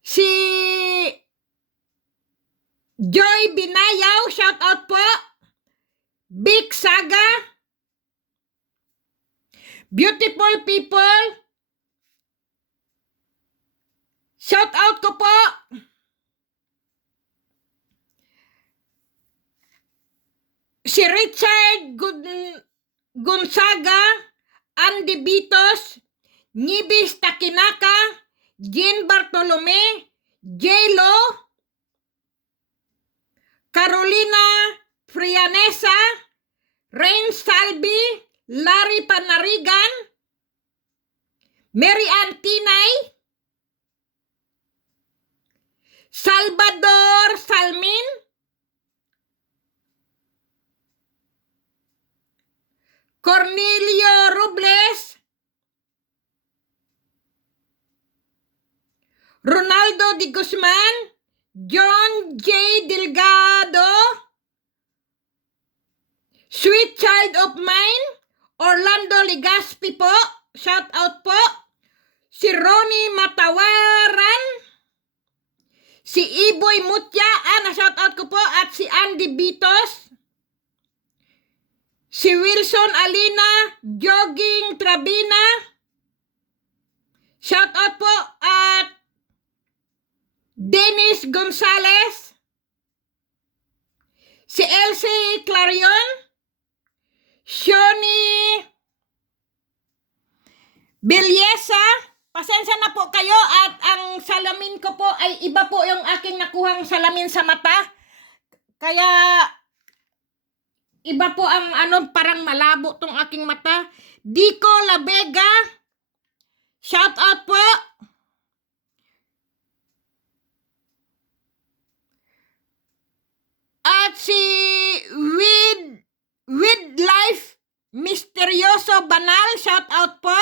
si Joy Binayaw, shout out po. Big Saga, beautiful people, shout out ko po. Si Richard Gonzaga, Andy Bitos, Nibis Takinaka, Jean Bartolome, J-Lo, Carolina Frianesa, Rain Salvi, Larry Panarigan, Mary Ann Tinay, Salvador Salmin, Cornelio Robles, Ronaldo Di Guzman, John J. Delgado, Sweet Child of Mine, Orlando Ligaspi po, shout out po. Si Ronnie Matawaran, si Iboy Mutya, na-shout out ko po, at si Andy Bitos, si Wilson Alina, Jogging Trabina, shout out po, at Dennis Gonzalez, si Elsie Clarion, Shoni Bilyesa, pasensya na po kayo at ang salamin ko po ay iba po yung aking nakuhang salamin sa mata. Kaya iba po ang parang malabo tong aking mata. Dico Labega, shout out po. At si With Life Misteryoso Banal, shout out po.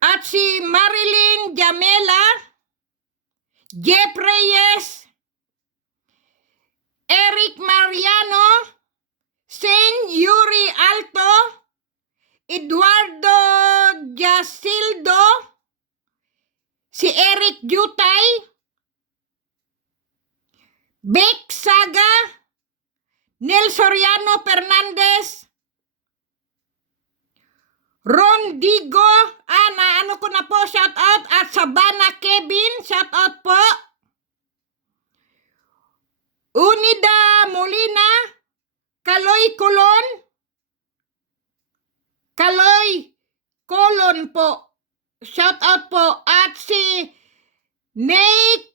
At si Marilyn Jamela, Jeff Reyes, Eric Mariano, Saint Yuri Alto, Eduardo Jasildo, si Eric Jutay, Beck Saga, Nel Soriano Fernandez, Ron Digo, naano ko na po, shout out, at Sabana Kevin, shout out po. Unida Molina, Kaloy Colon, Kaloy Colon po. Shout out po. At si Nate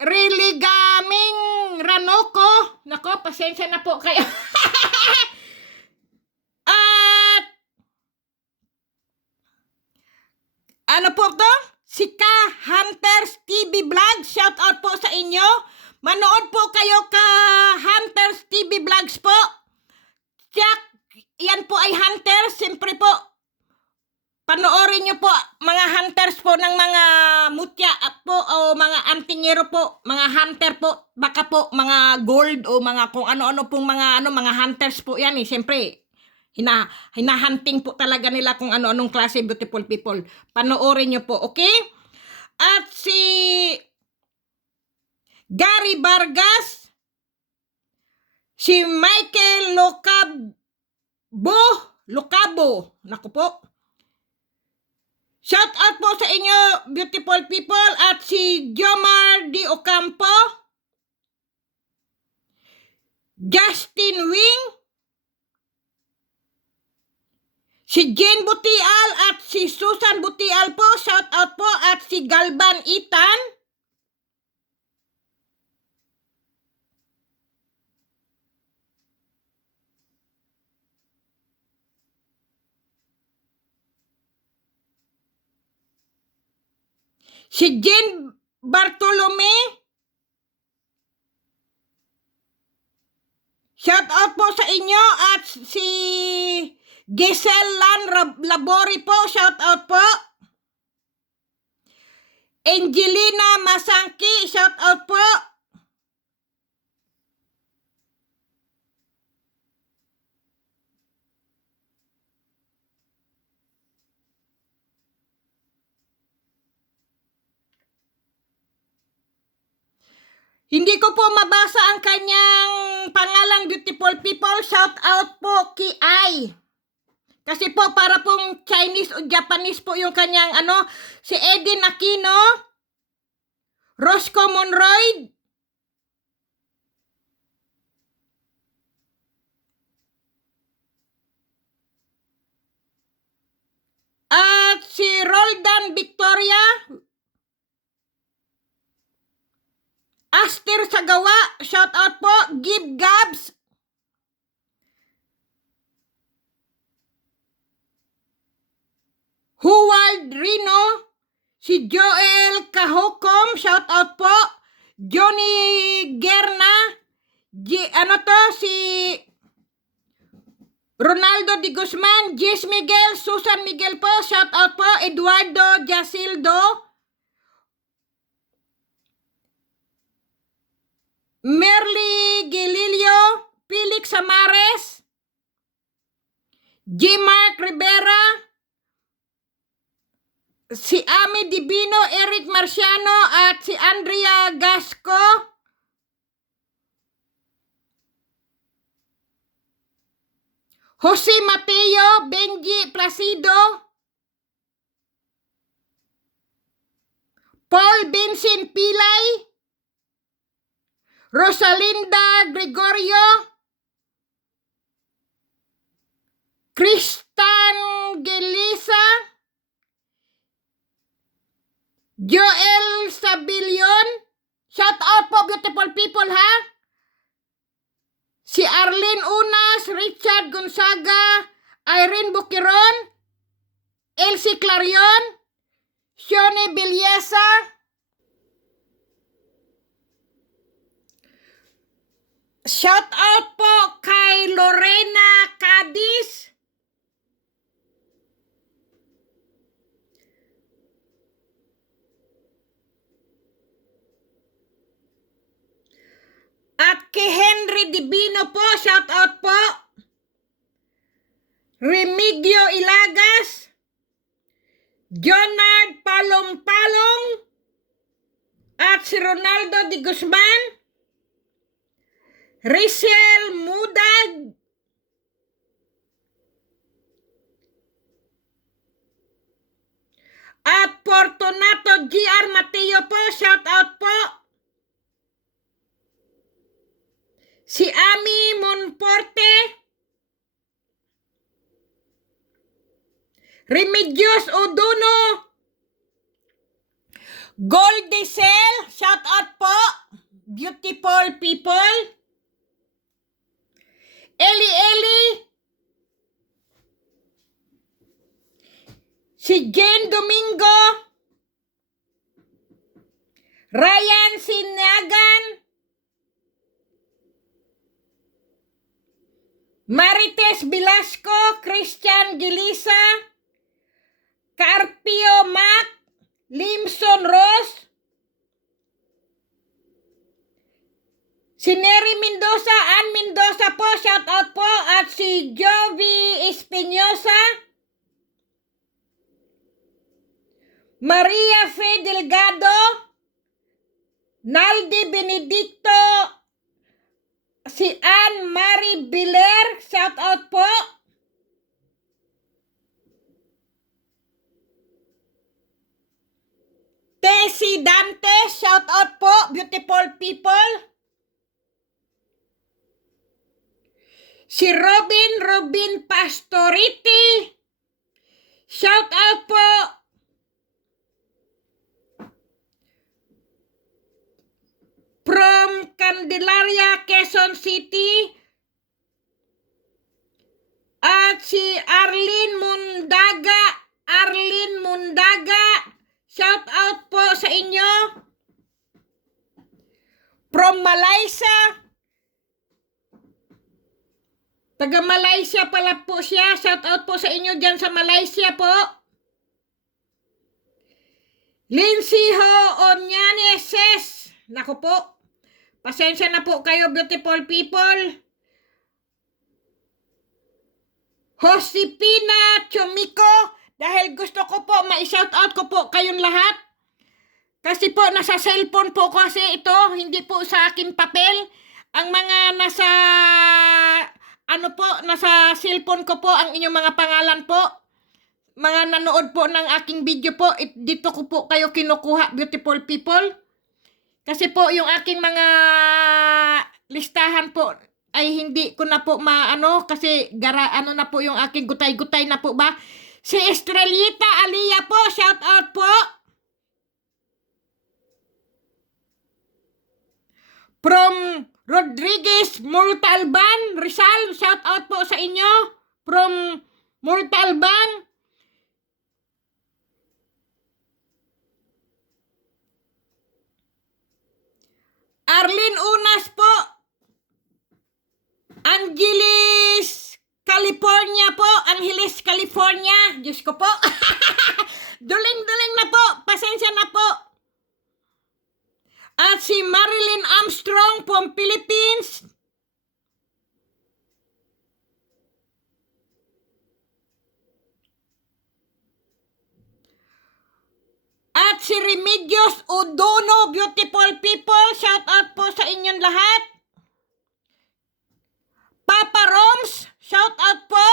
Religaming Ranoko. Nako, pasensya na po kayo. At ano po to? Si Ka Hunters TV Vlog. Shout out po sa inyo. Manood po kayo ka Hunters TV Vlogs po. Check. Yan po ay Hunters. Siyempre po, panoorin nyo po mga hunters po ng mga mutya at po o mga antingero po, mga hunter po, baka po mga gold o mga kung ano-ano pong mga mga hunters po yan eh. Siyempre, hinahunting po talaga nila kung ano-anong klase beautiful people. Panoorin nyo po, okay? At si Gary Vargas, si Michael Locabo, naku po. Shout out po sa inyo, beautiful people, at si Jomar Di Ocampo, Justin Wing, si Jen Butial at si Susan Butial po, shout out po, at si Galban Itan, si Jen Bartolome, shout out po sa inyo, at si Giselle Lan Labori po, shout out po. Angelina Masangki, shout out po. Hindi ko po mabasa ang kanyang pangalang beautiful people. Shout out po kay Ai. Kasi po para pong Chinese o Japanese po yung kanyang si Edin Aquino, Roscoe Monroy, at si Roldan Victoria, Aster Sagawa, shout out po, Give Gabs, Howard Rino, si Joel Kahokom, shout out po, Johnny Gerna, si Ronaldo Di Guzman, Jess Miguel, Susan Miguel po, shout out po, Eduardo Jasildo, Merly Gililio, Felix Samares, J. Mark Rivera, si Ami Divino, Eric Marciano, at si Andrea Gasco, Jose Mateo, Benji Placido, Paul Vincent Pilay, Rosalinda Gregorio, Kristan Gelisa, Joel Sabilion, shout out po beautiful people ha, si Arlene Unas, Richard Gonzaga, Irene Bukiron, Elsie Clarion, Shoni Bilyesa, shout out po kay Lorena Cadiz, at kay Henry Divino po, shout out po, Remigio Ilagas, Jonard Palong-Palong, at si Ronaldo Di Guzman, Rachel Mudag, at Fortunato G.R. Mateo po, shout out po. si Ami Monforte, Remedios Oduno, Goldisel, shout out po, beautiful people, Eli, si Jane Domingo, Ryan Sinagan, Marites Velasco, Christian Gilisa, Carpio Mac, Limson Ross, si Neri Mendoza, Ann Mendoza po, shout out po, at si Jovi Espinosa, Maria Fe Delgado, Naldi Benedicto, si Ann Marie Biller, shout out po. Tessie Dante, shout out po, beautiful people. Si Robin Pastoriti, shout out po. From Candelaria, Quezon City. At si Arlene Mundaga, shout out po sa inyo. From Malaysia. Taga Malaysia pala po siya. Shout out po sa inyo dyan sa Malaysia po. Lindsay Ho Onyaneses. Naku po. Pasensya na po kayo, beautiful people. Josepina Chumiko. Dahil gusto ko po, ma-shout out ko po kayong lahat. Kasi po, nasa cellphone po kasi ito. Hindi po sa aking papel. Ang mga nasa cellphone ko po, ang inyong mga pangalan po. Mga nanood po ng aking video po, dito ko po kayo kinukuha, beautiful people. Kasi po, yung aking mga listahan po, ay hindi ko na po kasi na po yung aking gutay-gutay na po ba. Si Estrellita Alia po, shout out po. From Rodriguez Murtalban, Rizal, shout out po sa inyo. From Murtalban. Arlene Unas po. Angeles, California po. Angeles, California. Diyos ko po. Duling-duling na po. Pasensya na po. At si Marilyn Armstrong from Philippines. At si Remedios Odono, beautiful people. Shout out po sa inyong lahat. Papa Roms, shout out po.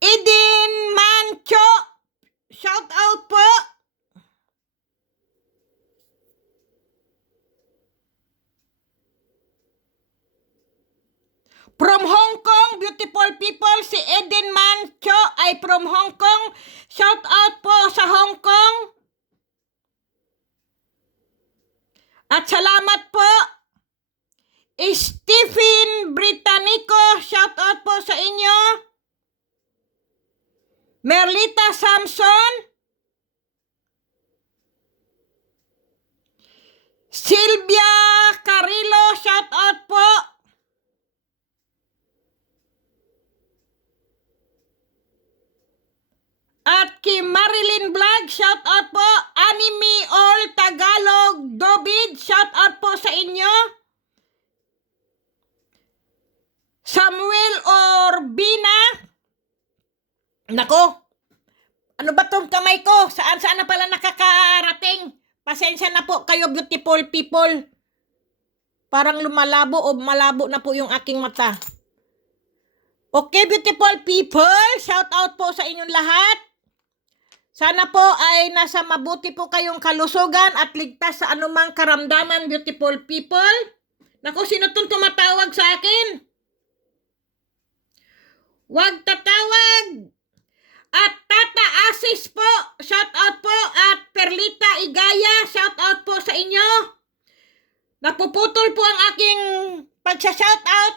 Eden Mancho, shout out po. From Hong Kong, beautiful people, si Eden Mancho ay from Hong Kong. Shout out po sa Hong Kong. At salamat po. Stephen Britannico, shout out po sa inyo. Merlita Samson. Sylvia Carrillo, shout out po. At kay Marilyn Vlog, shout out po. Anime All Tagalog Dobid, shout out po sa inyo. Samuel Orbina. Nako. Ano ba tong kamay ko? Saan na pala nakakarating? Pasensya na po kayo, beautiful people. Parang lumalabo o malabo na po yung aking mata. Okay, beautiful people. Shout out po sa inyong lahat. Sana po ay nasa mabuti po kayong kalusugan at ligtas sa anumang karamdaman, beautiful people. Naku, sino tong tumatawag sa akin? Huwag tatawag! At Tata Asis po, shout out po. At Perlita Igaya, shout out po sa inyo. Napuputol po ang aking pagsa-shout out.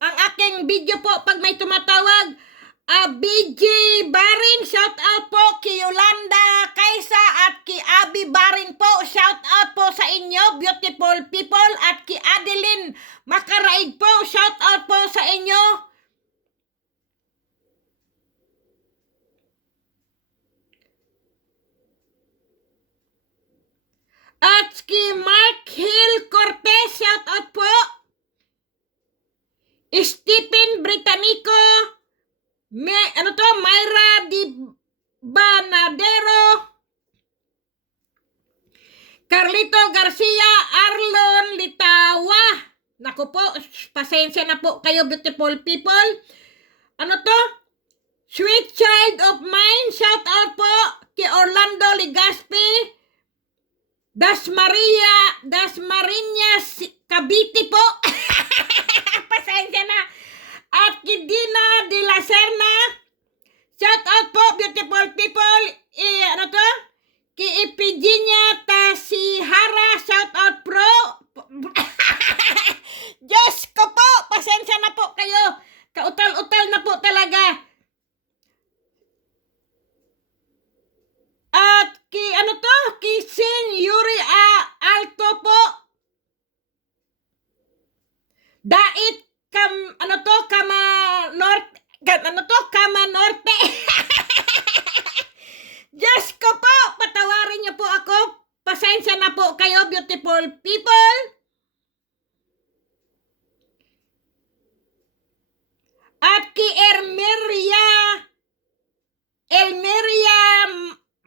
Ang aking video po pag may tumatawag. BG Baring, shout out po kay Yolanda Kaisa at kay Abi Baring po, shout out po sa inyo, beautiful people, at kay Adeline Makaraig po, shout out po sa inyo. At kay Mark Hill Cortez, shout out po. Stephen Britannico, Myra Di Banadero, Carlito Garcia, Arlon Litawa. Naku po, pasensya na po kayo, beautiful people. Sweet Child of Mine, shout out po kay Orlando Ligaspi, Dasmariñas Cavite po. Pasensya na. At kay Dina de la Serna, shout out po, beautiful people. Kay Epigenia Tasihara, shout out pro. Diyos ko po, pasensya na po kayo. Kautal-utal na po talaga. At kay Sin Yuri Alto po. Dait Kama Norte. Diyos ko po, patawarin niyo po ako. Pasensya na po kayo, beautiful people. At kay Elmeria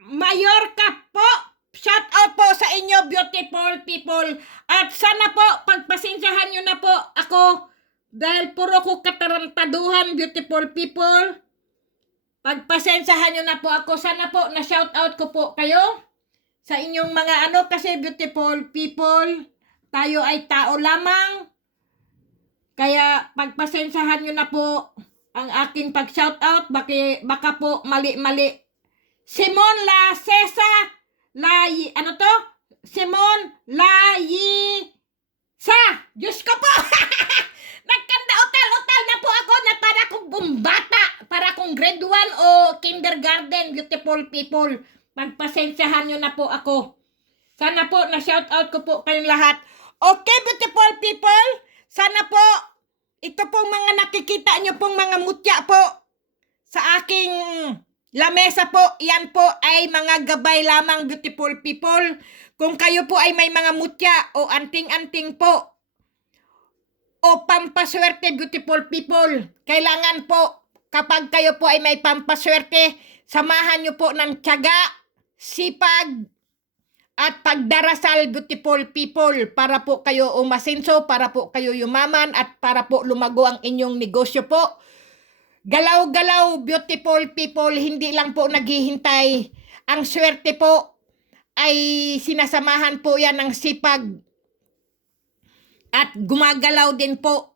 Mallorca po, shout out po sa inyo, beautiful people. At sana po, pagpasensyahan nyo na po ako dahil puro ko katarantaduhan, beautiful people. Pagpasensyahan nyo na po ako. Sana po na shout out ko po kayo sa inyong mga kasi beautiful people, tayo ay tao lamang. Kaya pagpasensyahan nyo na po ang aking pag-shout out. Baka po mali-mali. Simon La Cesa Simon Layi sa Diyos ko po. Nagkanda otel na po ako na para akong bumbata, para akong grade 1 o kindergarten, beautiful people. Pagpasensyahan nyo na po ako. Sana po na shout out ko po kayong lahat. Okay, beautiful people, sana po ito pong mga nakikita nyo pong mga mutya po sa aking lamesa po, yan po ay mga gabay lamang, beautiful people. Kung kayo po ay may mga mutya o anting-anting po o pampaswerte, beautiful people, kailangan po kapag kayo po ay may pampaswerte, samahan nyo po ng tiyaga, sipag, at pagdarasal, beautiful people, para po kayo umasenso, para po kayo yumaman, at para po lumago ang inyong negosyo po. Galaw-galaw, beautiful people, hindi lang po naghihintay. Ang swerte po ay sinasamahan po yan ng sipag at gumagalaw din po.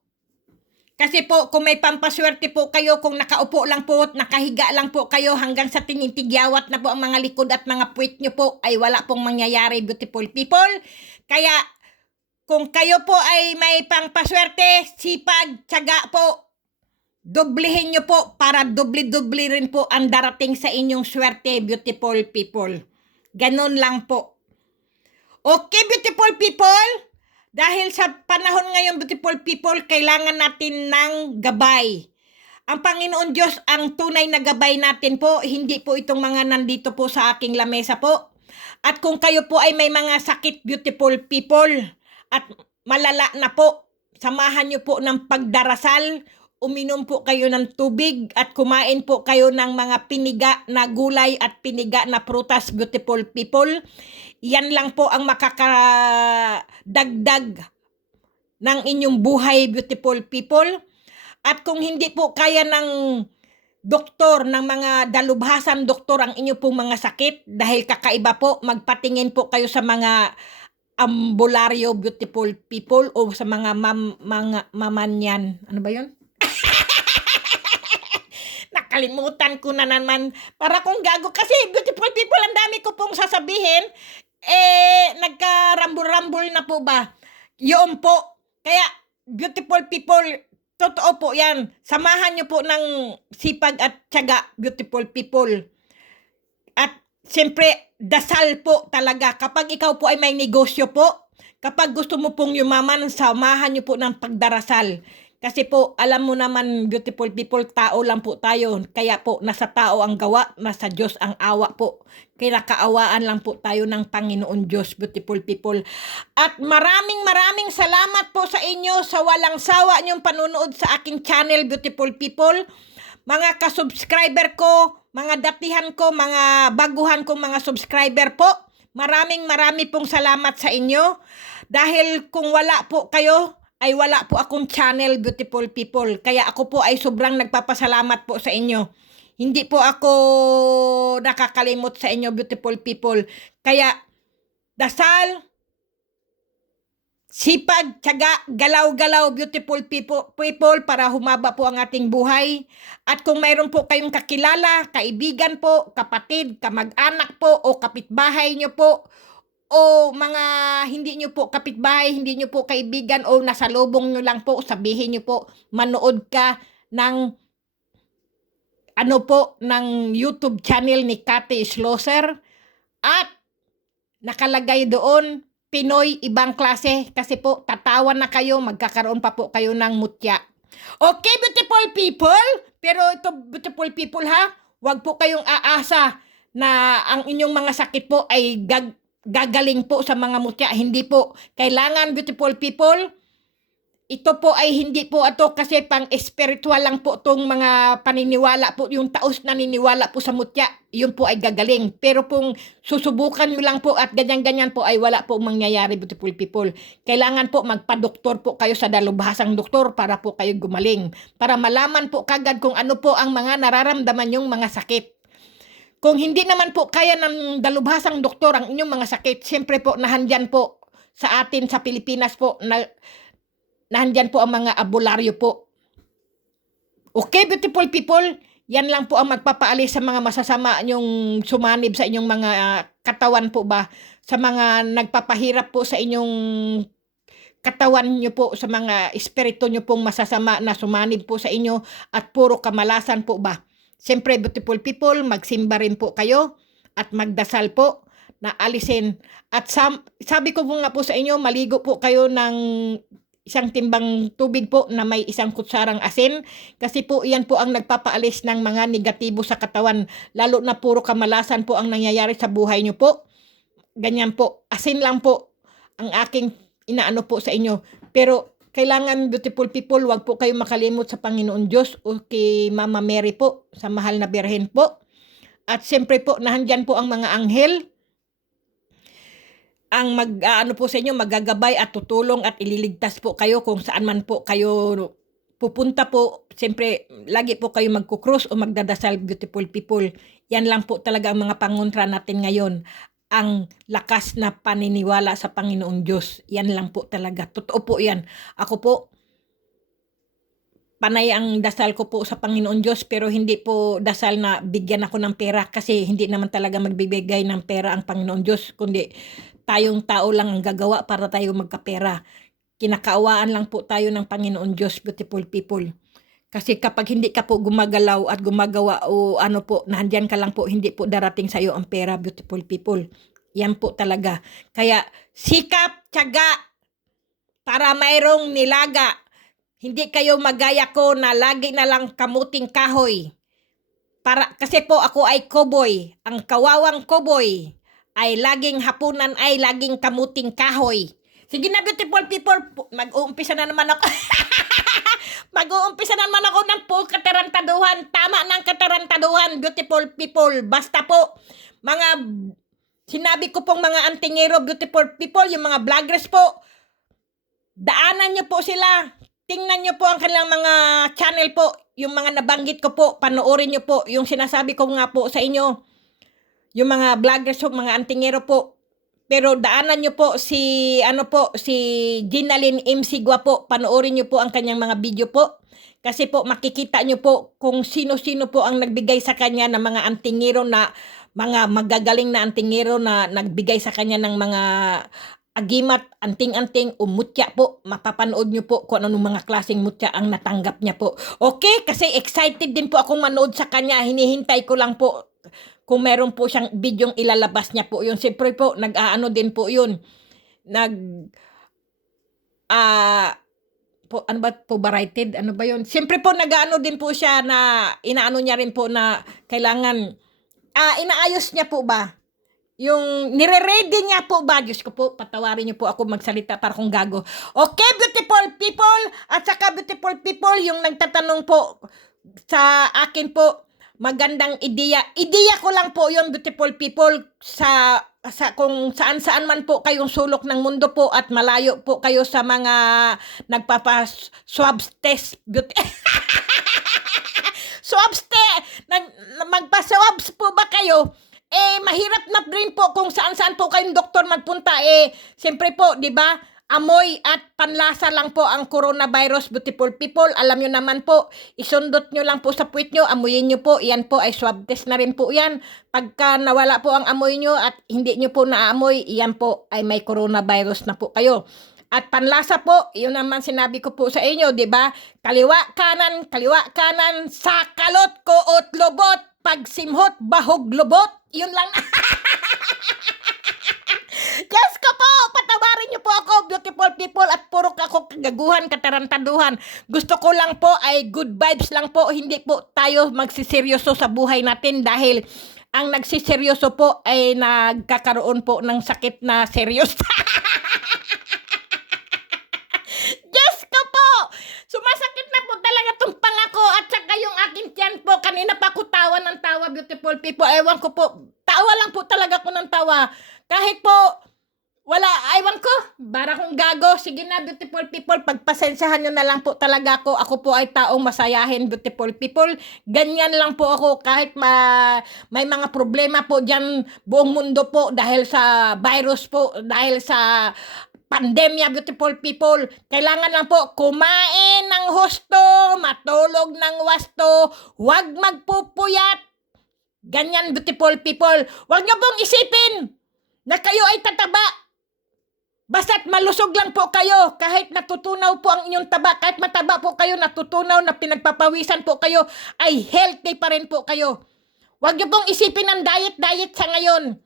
Kasi po, kung may pampaswerte po kayo, kung nakaupo lang po at nakahiga lang po kayo hanggang sa tingin-tigyawat na po ang mga likod at mga puwit nyo po, ay wala pong mangyayari, beautiful people. Kaya, kung kayo po ay may pampaswerte, sipag, tiyaga po, doblehin nyo po para doble-doble rin po ang darating sa inyong swerte, beautiful people. Ganon lang po. Okay, beautiful people? Dahil sa panahon ngayon, beautiful people, kailangan natin ng gabay. Ang Panginoon Diyos ang tunay na gabay natin po, hindi po itong mga nandito po sa aking lamesa po. At kung kayo po ay may mga sakit, beautiful people, at malala na po, samahan nyo po ng pagdarasal, uminom po kayo ng tubig, at kumain po kayo ng mga piniga na gulay at piniga na prutas, beautiful people. Yan lang po ang makakadagdag ng inyong buhay, beautiful people. At kung hindi po kaya ng doktor ng mga dalubhasan doktor ang inyo pong mga sakit dahil kakaiba po, magpatingin po kayo sa mga ambularyo beautiful people o sa mga mga mamanyan. Ano ba yun? Nakalimutan ko na naman. Para kung gago kasi beautiful people, ang dami ko pong sasabihin. Nagkarambol-rambol na po ba? Yun po. Kaya beautiful people, totoo po yan. Samahan nyo po ng sipag at tiyaga, beautiful people. At siyempre, dasal po talaga. Kapag ikaw po ay may negosyo po, kapag gusto mo pong yumaman, samahan nyo po ng pagdarasal. Kasi po, alam mo naman, beautiful people, tao lang po tayo. Kaya po, nasa tao ang gawa, nasa Diyos ang awa po. Kaya kaawaan lang po tayo ng Panginoon Diyos, beautiful people. At maraming salamat po sa inyo sa walang sawa niyong panunood sa aking channel, beautiful people. Mga ka-subscriber ko, mga datihan ko, mga baguhan kong mga subscriber po. Marami pong salamat sa inyo. Dahil kung wala po kayo, ay wala po akong channel, beautiful people. Kaya ako po ay sobrang nagpapasalamat po sa inyo. Hindi po ako nakakalimot sa inyo, beautiful people. Kaya dasal, sipag, tiyaga, galaw-galaw, beautiful people para humaba po ang ating buhay. At kung mayroon po kayong kakilala, kaibigan po, kapatid, kamag-anak po, o kapitbahay nyo po, o mga hindi nyo po kapitbahay, hindi nyo po kaibigan, o nasa lubong nyo lang po, sabihin nyo po, manood ka ng ng YouTube channel ni Cathy Schlosser at nakalagay doon Pinoy ibang klase, kasi po tatawan na kayo, magkakaroon pa po kayo ng mutya. Okay, beautiful people, pero ito beautiful people ha, wag po kayong aasa na ang inyong mga sakit po ay gagaling po sa mga mutya. Hindi po. Kailangan, beautiful people, ito po ay hindi po ito kasi pang spiritual lang po itong mga paniniwala po. Yung taos na niniwala po sa mutya, yun po ay gagaling. Pero kung susubukan nyo lang po at ganyan-ganyan po ay wala po mangyayari, beautiful people. Kailangan po magpa-doktor po kayo sa dalubhasang doktor para po kayo gumaling. Para malaman po kagad kung ano po ang mga nararamdaman yung mga sakit. Kung hindi naman po kaya ng dalubhasang doktor ang inyong mga sakit, siyempre po nahandyan po sa atin sa Pilipinas po, nahandyan po ang mga abularyo po. Okay, beautiful people, yan lang po ang magpapaalis sa mga masasama nyong sumanib sa inyong mga katawan po ba, sa mga nagpapahirap po sa inyong katawan nyo po, sa mga espiritu nyo pong masasama na sumanib po sa inyo at puro kamalasan po ba. Siyempre, beautiful people, magsimba rin po kayo at magdasal po na alisin. At sabi ko po nga po sa inyo, maligo po kayo ng isang timbang tubig po na may isang kutsarang asin. Kasi po yan po ang nagpapaalis ng mga negatibo sa katawan. Lalo na puro kamalasan po ang nangyayari sa buhay nyo po. Ganyan po. Asin lang po ang aking inaano po sa inyo. Pero kailangan, beautiful people, wag po kayo makalimot sa Panginoon Diyos o kay Mama Mary po, sa mahal na Birhen po. At siyempre po, nahandyan po ang mga anghel, ang po sa inyo, magagabay at tutulong at ililigtas po kayo kung saan man po kayo pupunta po. Siyempre, lagi po kayo magkukrus o magdadasal, beautiful people. Yan lang po talaga ang mga pangontra natin ngayon. Ang lakas na paniniwala sa Panginoong Diyos. Yan lang po talaga. Totoo po yan. Ako po, panay ang dasal ko po sa Panginoon Diyos, pero hindi po dasal na bigyan ako ng pera, kasi hindi naman talaga magbibigay ng pera ang Panginoon Diyos, kundi tayong tao lang ang gagawa para tayo magkapera. Kinakaawaan lang po tayo ng Panginoon Diyos, beautiful people. Kasi kapag hindi ka po gumagalaw at gumagawa o nahandyan ka lang po, hindi po darating sa iyo ang pera, beautiful people. Yan po talaga. Kaya sikap, tiyaga, para mayroong nilaga. Hindi kayo magaya ko na lagi na lang kamuting kahoy. Kasi po ako ay cowboy. Ang kawawang cowboy ay laging hapunan ay laging kamuting kahoy. Sige na, beautiful people, mag-uumpisa na naman ako. Mag-uumpisa naman ako ng po katarantaduhan. Tama ng katarantaduhan, beautiful people. Basta po, sinabi ko pong mga antingero, beautiful people, yung mga vloggers po, daanan nyo po sila. tingnan nyo po ang kanilang mga channel po, yung mga nabanggit ko po, panoorin nyo po, yung sinasabi ko nga po sa inyo, yung mga vloggers po, mga antingero po. Pero daanan nyo po si, si Ginalyn M. Sigua po, panoorin nyo po ang kanyang mga video po. Kasi po makikita nyo po kung sino-sino po ang nagbigay sa kanya ng mga antingero na, mga magagaling na antingero na nagbigay sa kanya ng mga agimat, anting-anting, mutya po. Mapapanood nyo po kung anong mga klaseng mutya ang natanggap niya po. Okay? Kasi excited din po akong manood sa kanya. Hinihintay ko lang po kung meron po siyang bidyong ilalabas niya po yun. Siyempre po, nag-aano din po yun. Ano ba po, varited? Ano ba yun? Siyempre po, nag-aano din po siya na, inaano niya rin po na kailangan, inaayos niya po ba? Yung nire-ready niya po ba? Diyos ko po, patawarin niyo po ako magsalita para kung gago. Okay, beautiful people, at saka beautiful people, yung nagtatanong po sa akin po, magandang ideya. Ideya ko lang po yun, beautiful people, sa kung saan-saan man po kayong sulok ng mundo po at malayo po kayo sa mga nagpapa-swab test. Swabs magpa-swabs po ba kayo? Mahirap na rin po kung saan-saan po kayong doktor magpunta. Siyempre po, di ba? Amoy at panlasa lang po ang coronavirus, beautiful people. Alam nyo naman po, isundot nyo lang po sa puwit nyo, amuyin nyo po. Yan po ay swab test na rin po yan. Pagka nawala po ang amoy nyo at hindi nyo po naamoy, yan po ay may coronavirus na po kayo. At panlasa po, yun naman sinabi ko po sa inyo, di ba? Kaliwa kanan, sakalot ko at lobot, pagsimhot, bahog lobot. Yun lang. Diyos ko po, patawarin niyo po ako, beautiful people, at puro ako kagaguhan, katarantaduhan. Gusto ko lang po ay good vibes lang po, hindi po tayo magsiseryoso sa buhay natin dahil ang nagsiseryoso po ay nagkakaroon po ng sakit na serious. Diyos ko po, sumasakit na po talaga itong pangako at saka yung akin tiyan po. Kanina pa ako tawa ng tawa, beautiful people. Ewan ko po, tawa lang po talaga ko ng tawa. Kahit po, wala, ewan ko, bara kong gago. Sige na, beautiful people, pagpasensyahan nyo na lang po talaga ako. Ako po ay taong masayahin, beautiful people. Ganyan lang po ako kahit may mga problema po dyan buong mundo po dahil sa virus po, dahil sa pandemya, beautiful people. Kailangan lang po kumain ng husto, matulog ng wasto, huwag magpupuyat. Ganyan, beautiful people. Huwag nyo pong isipin na kayo ay tataba. Basta't malusog lang po kayo, kahit natutunaw po ang inyong taba, kahit mataba po kayo, natutunaw na pinagpapawisan po kayo, ay healthy pa rin po kayo. Huwag niyo pong isipin ang diet sa ngayon.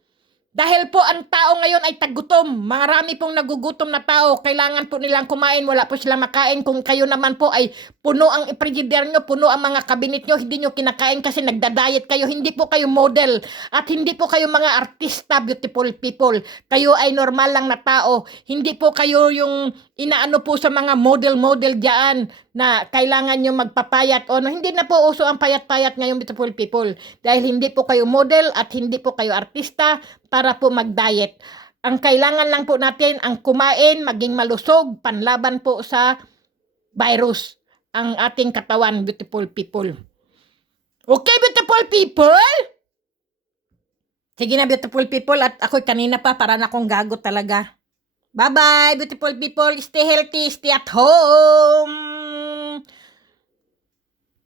Dahil po ang tao ngayon ay tagutom. Marami pong nagugutom na tao. Kailangan po nilang kumain. Wala po silang makain. Kung kayo naman po ay puno ang frigider nyo, puno ang mga kabinet nyo, hindi nyo kinakain kasi nagda-diet kayo. Hindi po kayo model. At hindi po kayo mga artista, beautiful people. Kayo ay normal lang na tao. Hindi po kayo yung inaano po sa mga model diyan na kailangan nyo magpapayat. Hindi na po uso ang payat-payat ngayon, beautiful people. Dahil hindi po kayo model at hindi po kayo artista para po mag-diet. Ang kailangan lang po natin ang kumain, maging malusog, panlaban po sa virus ang ating katawan, beautiful people. Okay, beautiful people? Sige na, beautiful people, at ako kanina pa para na akong gago talaga. Bye-bye, beautiful people. Stay healthy, stay at home.